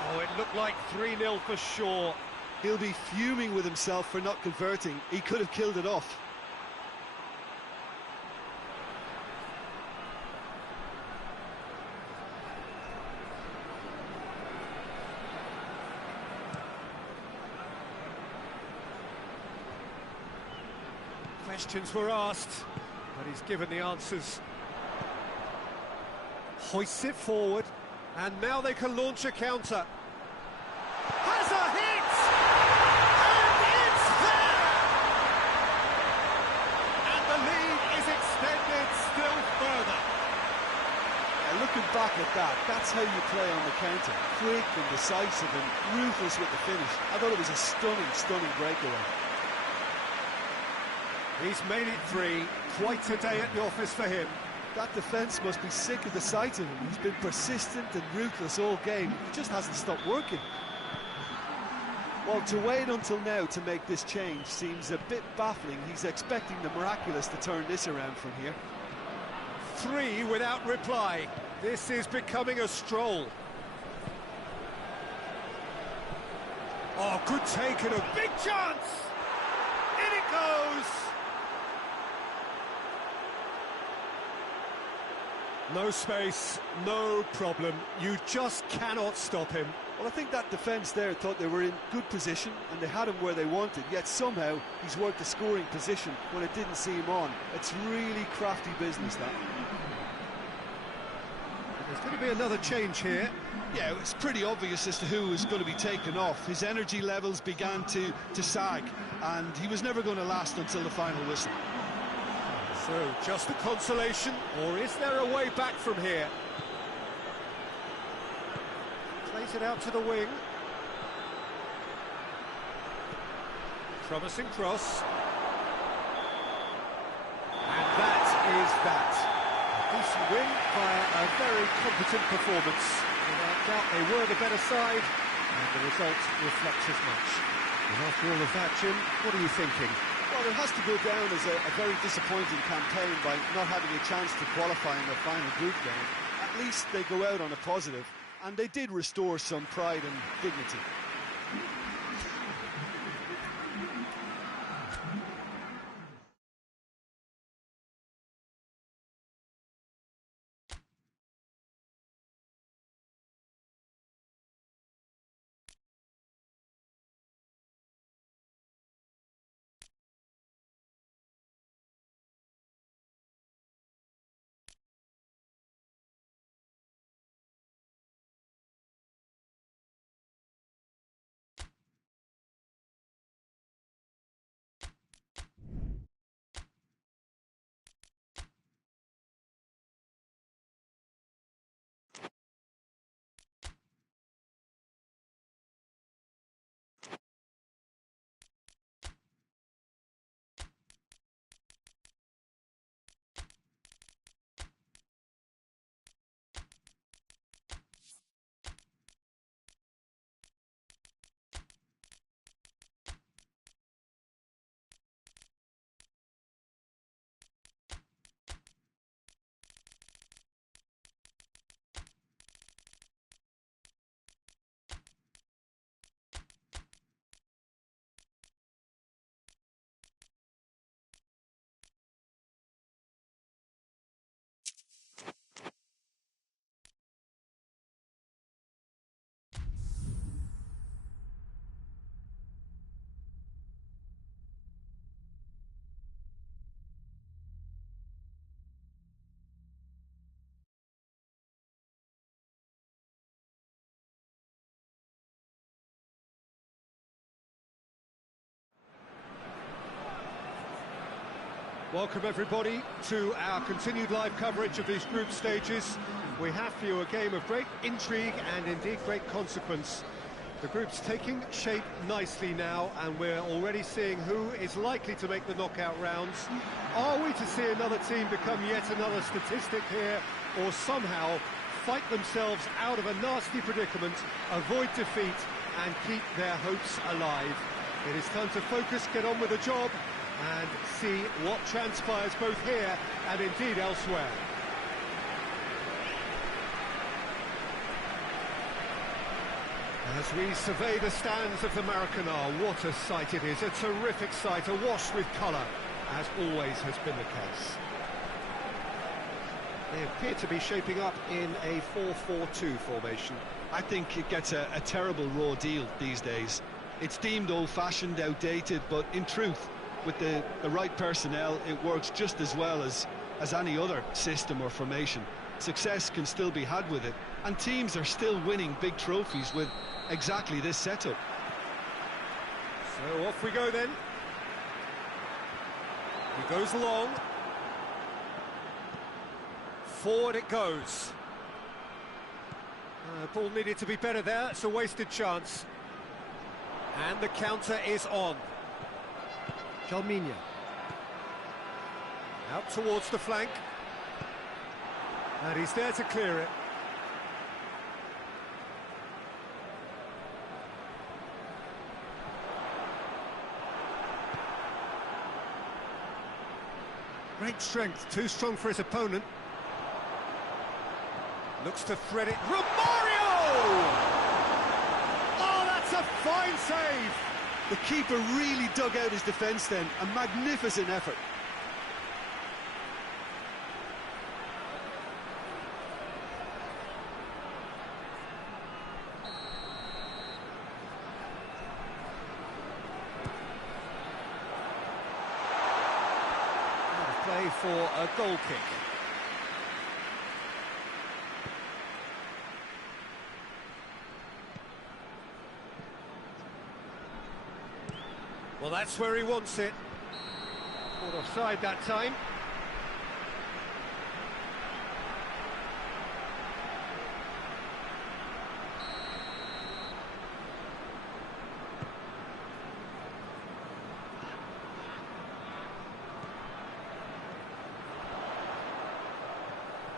Oh, it looked like 3-0 for sure. He'll be fuming with himself for not converting. He could have killed it off. Questions were asked, but he's given the answers. Hoists it forward, and now they can launch a counter. Has a hit! And it's there! And the lead is extended still further. And looking back at that, that's how you play on the counter. Quick and decisive and ruthless with the finish. I thought it was a stunning, stunning breakaway. He's made it 3. Quite a day at the office for him. That defence must be sick of the sight of him. He's been persistent and ruthless all game. He just hasn't stopped working. Well, to wait until now to make this change seems a bit baffling. He's expecting the miraculous to turn this around from here. 3 without reply. This is becoming a stroll. Oh, good take and a big chance! In it goes! No space, no problem. You just cannot stop him. Well, I think that defence there thought they were in good position and they had him where they wanted, yet somehow he's worked the scoring position when it didn't seem on. It's really crafty business, that. There's going to be another change here. Yeah, it's pretty obvious as to who was going to be taken off. His energy levels began to sag, and he was never going to last until the final whistle. So, just a consolation, or is there a way back from here? Plays it out to the wing. Promising cross. And that is that. A decent win via a very competent performance. Without doubt, they were the better side, and the result reflects as much. And after all of that, Jim, what are you thinking? Well, it has to go down as a very disappointing campaign by not having a chance to qualify in the final group game. At least they go out on a positive, and they did restore some pride and dignity. Welcome everybody to our continued live coverage of these group stages. We have for you a game of great intrigue and indeed great consequence. The group's taking shape nicely now, and we're already seeing who is likely to make the knockout rounds. Are we to see another team become yet another statistic here, or somehow fight themselves out of a nasty predicament, avoid defeat and keep their hopes alive? It is time to focus, get on with the job, and see what transpires both here and indeed elsewhere. As we survey the stands of the Maracanã, what a sight it is, a terrific sight, awash with colour, as always has been the case. They appear to be shaping up in a 4-4-2 formation. I think it gets a terrible raw deal these days. It's deemed old-fashioned, outdated, but in truth, with the right personnel, it works just as well as any other system or formation. Success can still be had with it, and teams are still winning big trophies with exactly this setup. So off we go then. He goes along. Forward it goes. Ball needed to be better there, it's a wasted chance. And the counter is on. Jalminha. Out towards the flank. And he's there to clear it. Great strength, too strong for his opponent. Looks to thread it. Romario! Oh, that's a fine save! The keeper really dug out his defence then, a magnificent effort. Play for a goal kick. Well, that's where he wants it. Caught offside that time.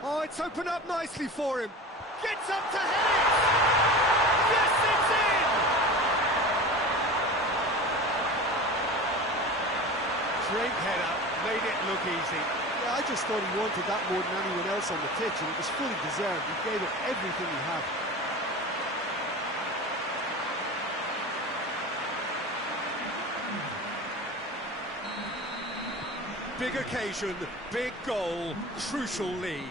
Oh, it's opened up nicely for him. Gets up to head it! Yes, it's in! Great header, made it look easy. Yeah, I just thought he wanted that more than anyone else on the pitch, and it was fully deserved. He gave it everything he had. Big occasion, big goal, crucial lead.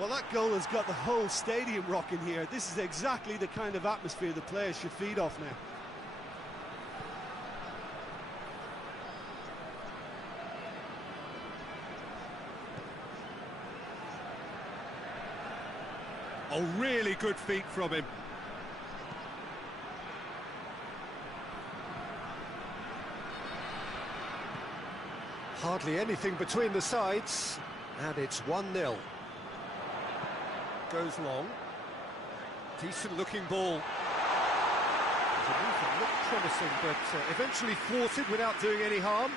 Well, that goal has got the whole stadium rocking here. This is exactly the kind of atmosphere the players should feed off now. Oh, really good feet from him. Hardly anything between the sides, and it's 1-0. Goes long. Decent-looking ball. The movement looked promising, but eventually thwarted without doing any harm.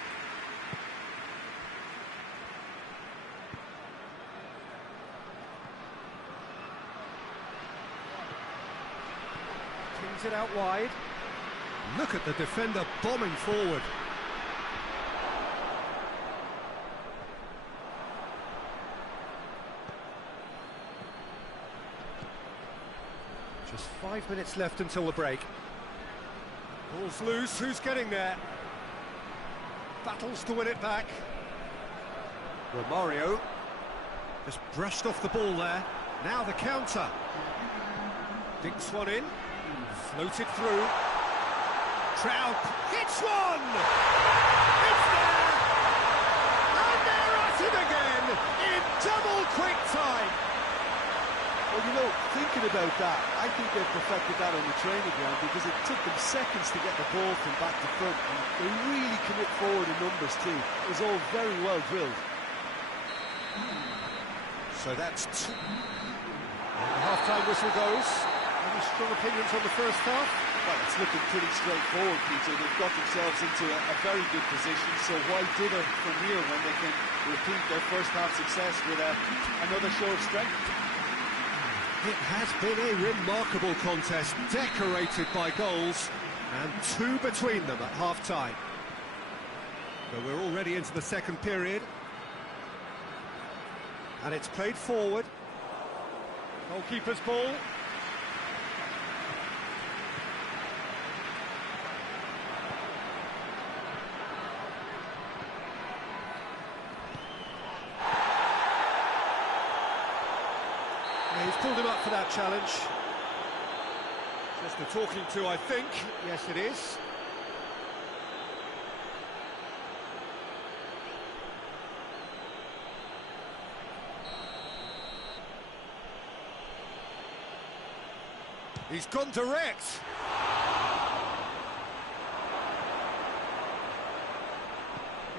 Kings it out wide. Look at the defender bombing forward. Just 5 minutes left until the break. Ball's loose, who's getting there? Battles to win it back. Romario just brushed off the ball there. Now the counter. Dinks one in, floated through. Trout hits one! It's there! And they're at it again in double quick time! Well, you know, thinking about that, I think they've perfected that on the training ground because it took them seconds to get the ball from back to front, and they really commit forward in numbers too. It was all very well drilled. So that's two. And the half-time whistle goes. Any strong opinions on the first half? Well, it's looking pretty straightforward, Peter. They've got themselves into a very good position, so why dither from here when they can repeat their first half success with another show of strength? It has been a remarkable contest, decorated by goals, and two between them at half-time. But we're already into the second period. And it's played forward. Goalkeeper's ball. He's pulled him up for that challenge. Just a talking to, I think. Yes, it is. He's gone direct.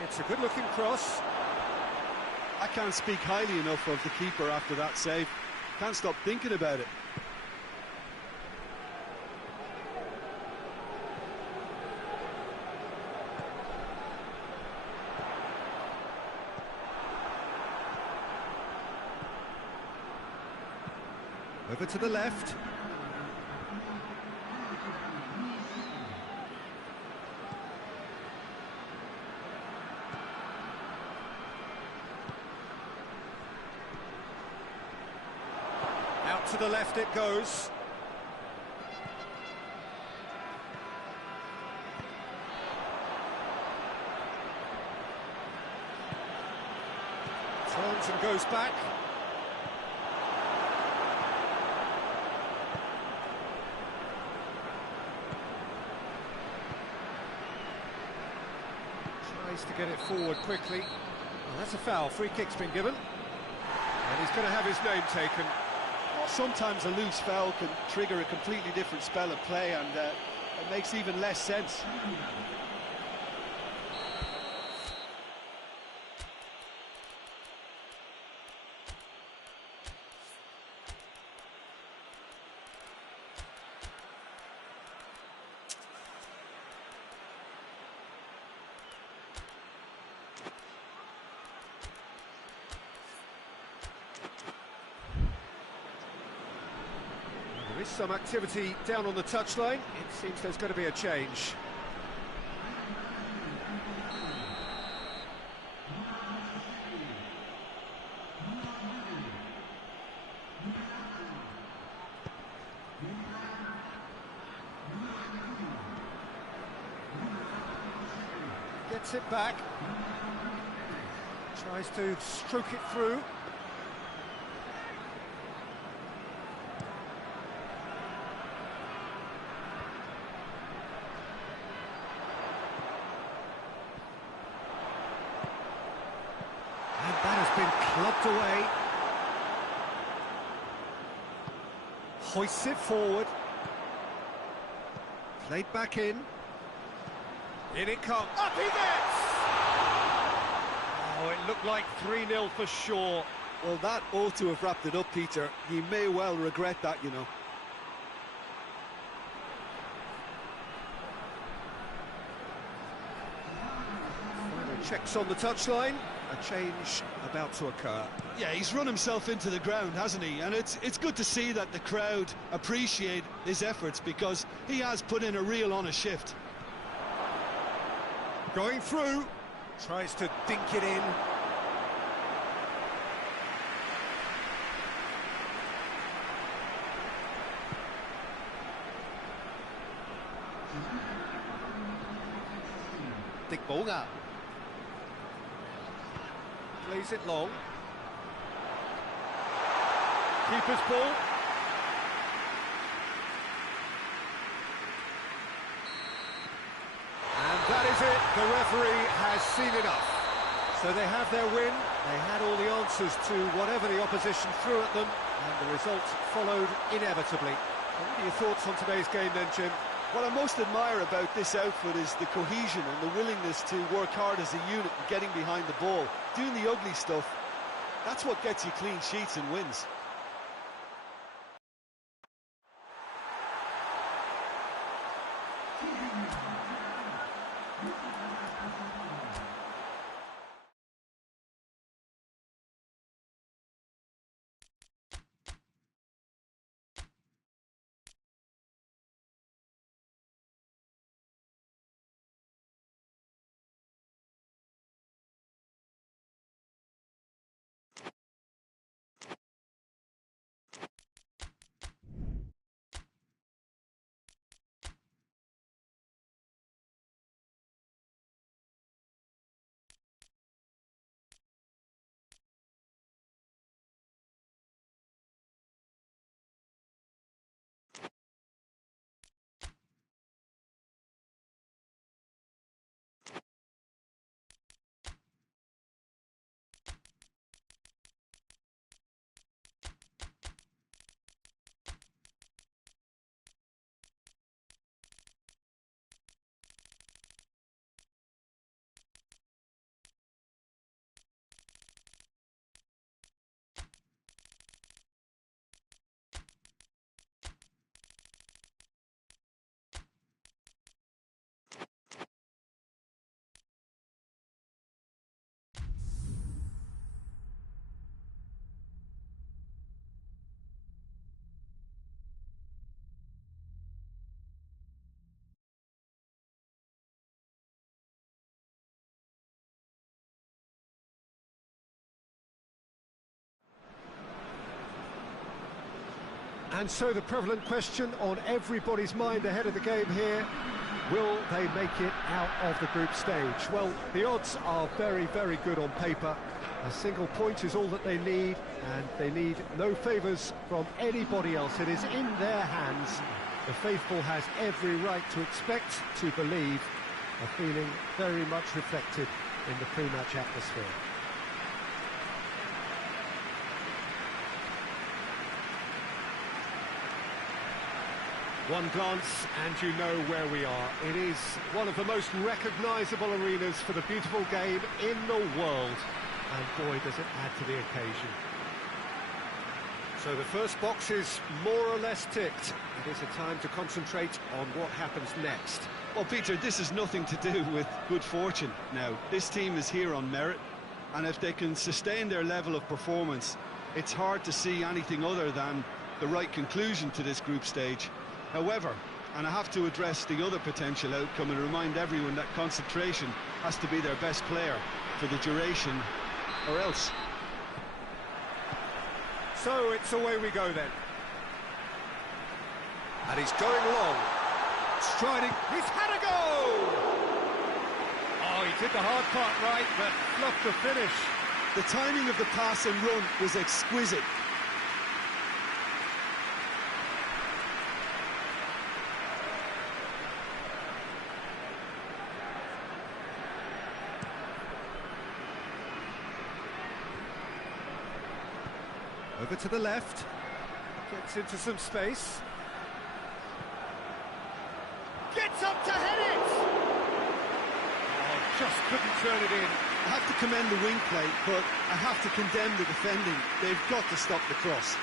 It's a good-looking cross. I can't speak highly enough of the keeper after that save. Can't stop thinking about it. Over to the left. Out to the left it goes. Turns and goes back. Tries to get it forward quickly. Well, that's a foul. Free kick's been given. And he's going to have his name taken. Sometimes a loose foul can trigger a completely different spell of play, and it makes even less sense. There is some activity down on the touchline. It seems there's going to be a change. Gets it back. Tries to stroke it through. Been clubbed away. Hoists it forward. Played back in. In it comes. Up he gets! Oh, it looked like 3-0 for sure. Well, that ought to have wrapped it up, Peter. He may well regret that, you know. Final checks on the touchline. A change about to occur. Yeah, he's run himself into the ground, hasn't he? And it's good to see that the crowd appreciate his efforts, because he has put in a real honest shift. Going through. Tries to dink it in. BOCA. Plays it long. Keeper's ball. And that is it. The referee has seen enough. So they have their win. They had all the answers to whatever the opposition threw at them. And the result followed inevitably. So what are your thoughts on today's game then, Jim? What I most admire about this outfit is the cohesion and the willingness to work hard as a unit and getting behind the ball. Doing the ugly stuff, that's what gets you clean sheets and wins. And so the prevalent question on everybody's mind ahead of the game here, will they make it out of the group stage? Well, the odds are very, very good on paper. A single point is all that they need, and they need no favours from anybody else. It is in their hands. The faithful has every right to expect, to believe, a feeling very much reflected in the pre-match atmosphere. One glance and you know where we are. It is one of the most recognisable arenas for the beautiful game in the world. And boy, does it add to the occasion. So the first box is more or less ticked. It is a time to concentrate on what happens next. Well, Peter, this has nothing to do with good fortune now. This team is here on merit, and if they can sustain their level of performance, it's hard to see anything other than the right conclusion to this group stage. However, and I have to address the other potential outcome and remind everyone that concentration has to be their best player for the duration, or else. So it's away we go then. And he's going long. Striding, he's had a go! Oh, he did the hard part right, but fluffed the finish. The timing of the pass and run was exquisite. Over to the left, gets into some space. Gets up to head it! Oh, just couldn't turn it in. I have to commend the wing play, but I have to condemn the defending. They've got to stop the cross.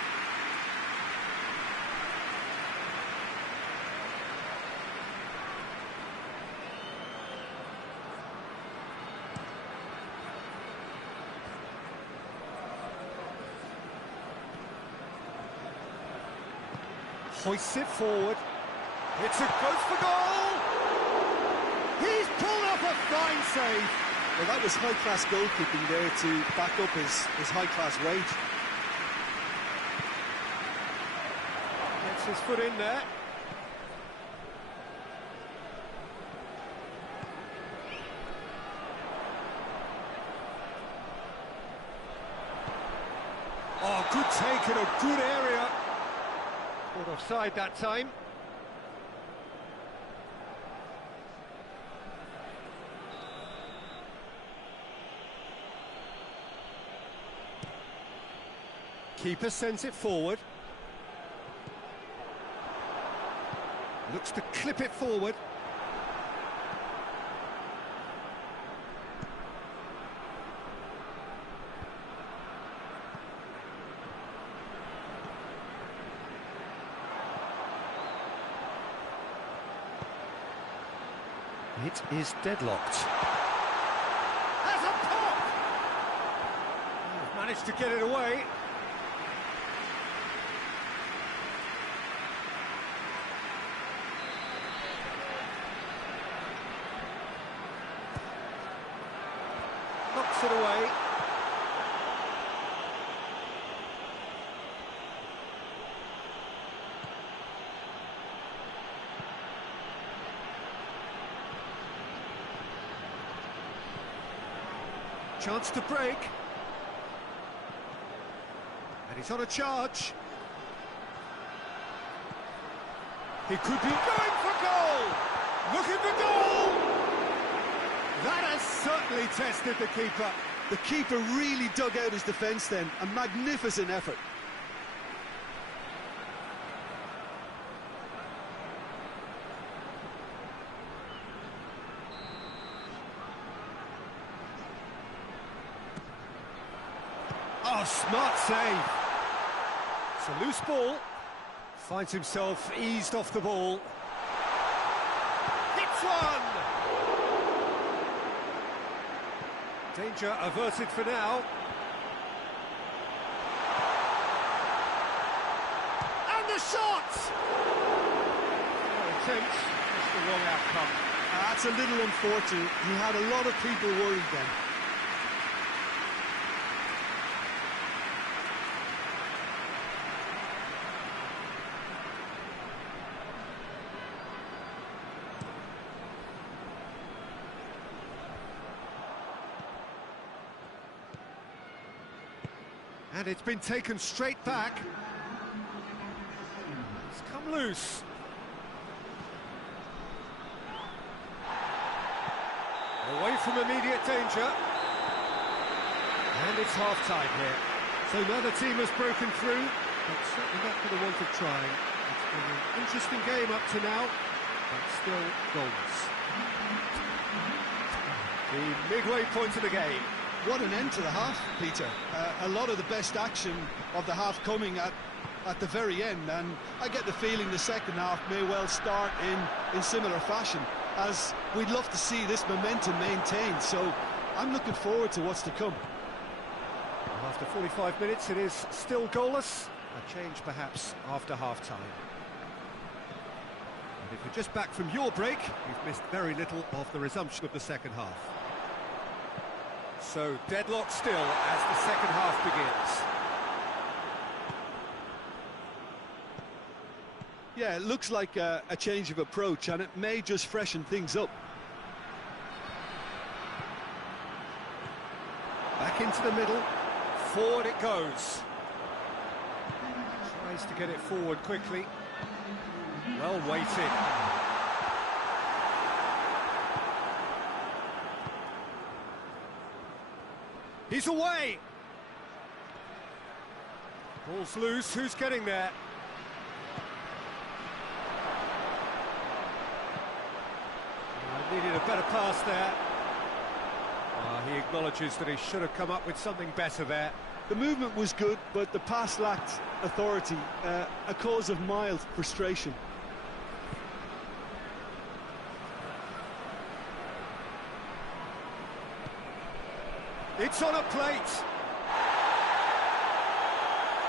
Hoists it forward. It's a goes for goal! He's pulled off a fine save. Well, that was high-class goalkeeping there to back up his high-class wage. Gets his foot in there. Oh, good take in a good area. Caught offside that time. Keeper sends it forward. Looks to clip it forward. It is deadlocked. Has a pop! Managed to get it away. Knocks it away. Chance to break. And he's on a charge. He could be going for goal! Look at the goal! That has certainly tested the keeper. The keeper really dug out his defence then. A magnificent effort. Oh, smart save. It's a loose ball. Finds himself eased off the ball. Hits one! Danger averted for now. And the shot! Attempt, just the wrong outcome. That's a little unfortunate. He had a lot of people worried then. And it's been taken straight back. It's come loose. Away from immediate danger. And it's half-time here. So now the team has broken through, but certainly not for the want of trying. It's been an interesting game up to now, but still goalless. The midway point of the game. What an end to the half, Peter. A lot of the best action of the half coming at the very end, and I get the feeling the second half may well start in similar fashion, as we'd love to see this momentum maintained, so I'm looking forward to what's to come. After 45 minutes, it is still goalless. A change perhaps after half-time. And if you're just back from your break, you've missed very little of the resumption of the second half. So, deadlock still as the second half begins. Yeah, it looks like a change of approach, and it may just freshen things up. Back into the middle, forward it goes. Tries to get it forward quickly. Well weighted. He's away! Ball's loose, who's getting there? Needed a better pass there. He acknowledges that he should have come up with something better there. The movement was good, but the pass lacked authority, a cause of mild frustration. It's on a plate.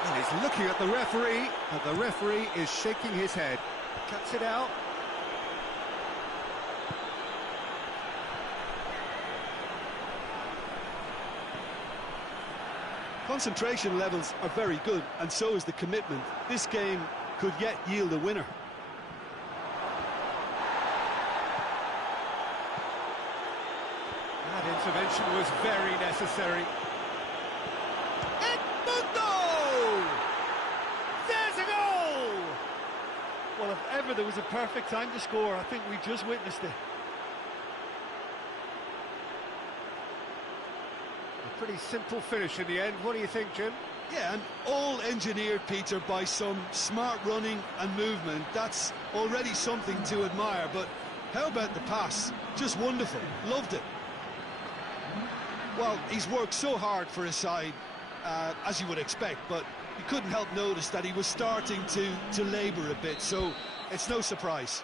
And he's looking at the referee, and the referee is shaking his head. Cuts it out. Concentration levels are very good, and so is the commitment. This game could yet yield a winner. That intervention was very necessary. Edmundo! There's a goal! Well, if ever there was a perfect time to score, I think we just witnessed it. A pretty simple finish in the end. What do you think, Jim? Yeah, and all engineered, Peter, by some smart running and movement. That's already something to admire, but how about the pass? Just wonderful. Loved it. Well, he's worked so hard for his side, as you would expect, but you couldn't help notice that he was starting to labour a bit, so it's no surprise.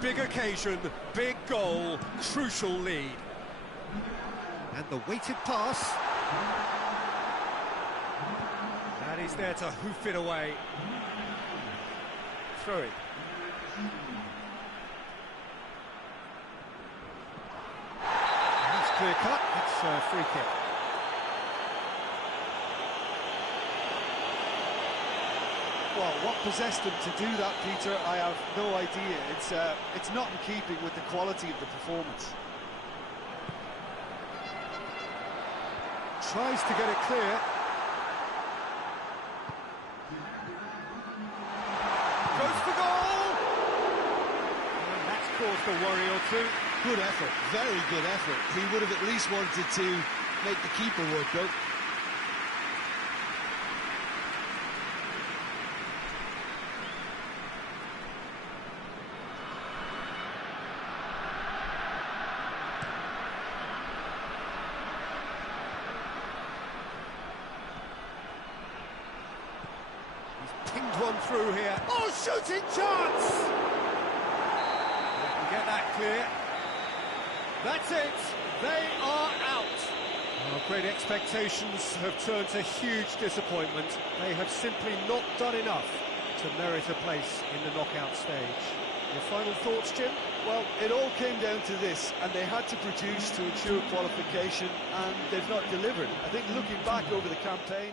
Big occasion, big goal, crucial lead. And the weighted pass. And he's there to hoof it away. Throw it. That's clear cut, it's a free kick. Well, what possessed him to do that, Peter, I have no idea. It's not in keeping with the quality of the performance. Tries to get it clear. Goes for goal! And that's caused a worry or two. Good effort, very good effort. He would have at least wanted to make the keeper work, though. Pinged one through here. Oh, shooting chance! They can get that clear. That's it. They are out. Well, great expectations have turned to huge disappointment. They have simply not done enough to merit a place in the knockout stage. Your final thoughts, Jim? Well, it all came down to this, and they had to produce to ensure qualification, and they've not delivered. I think looking back over the campaign,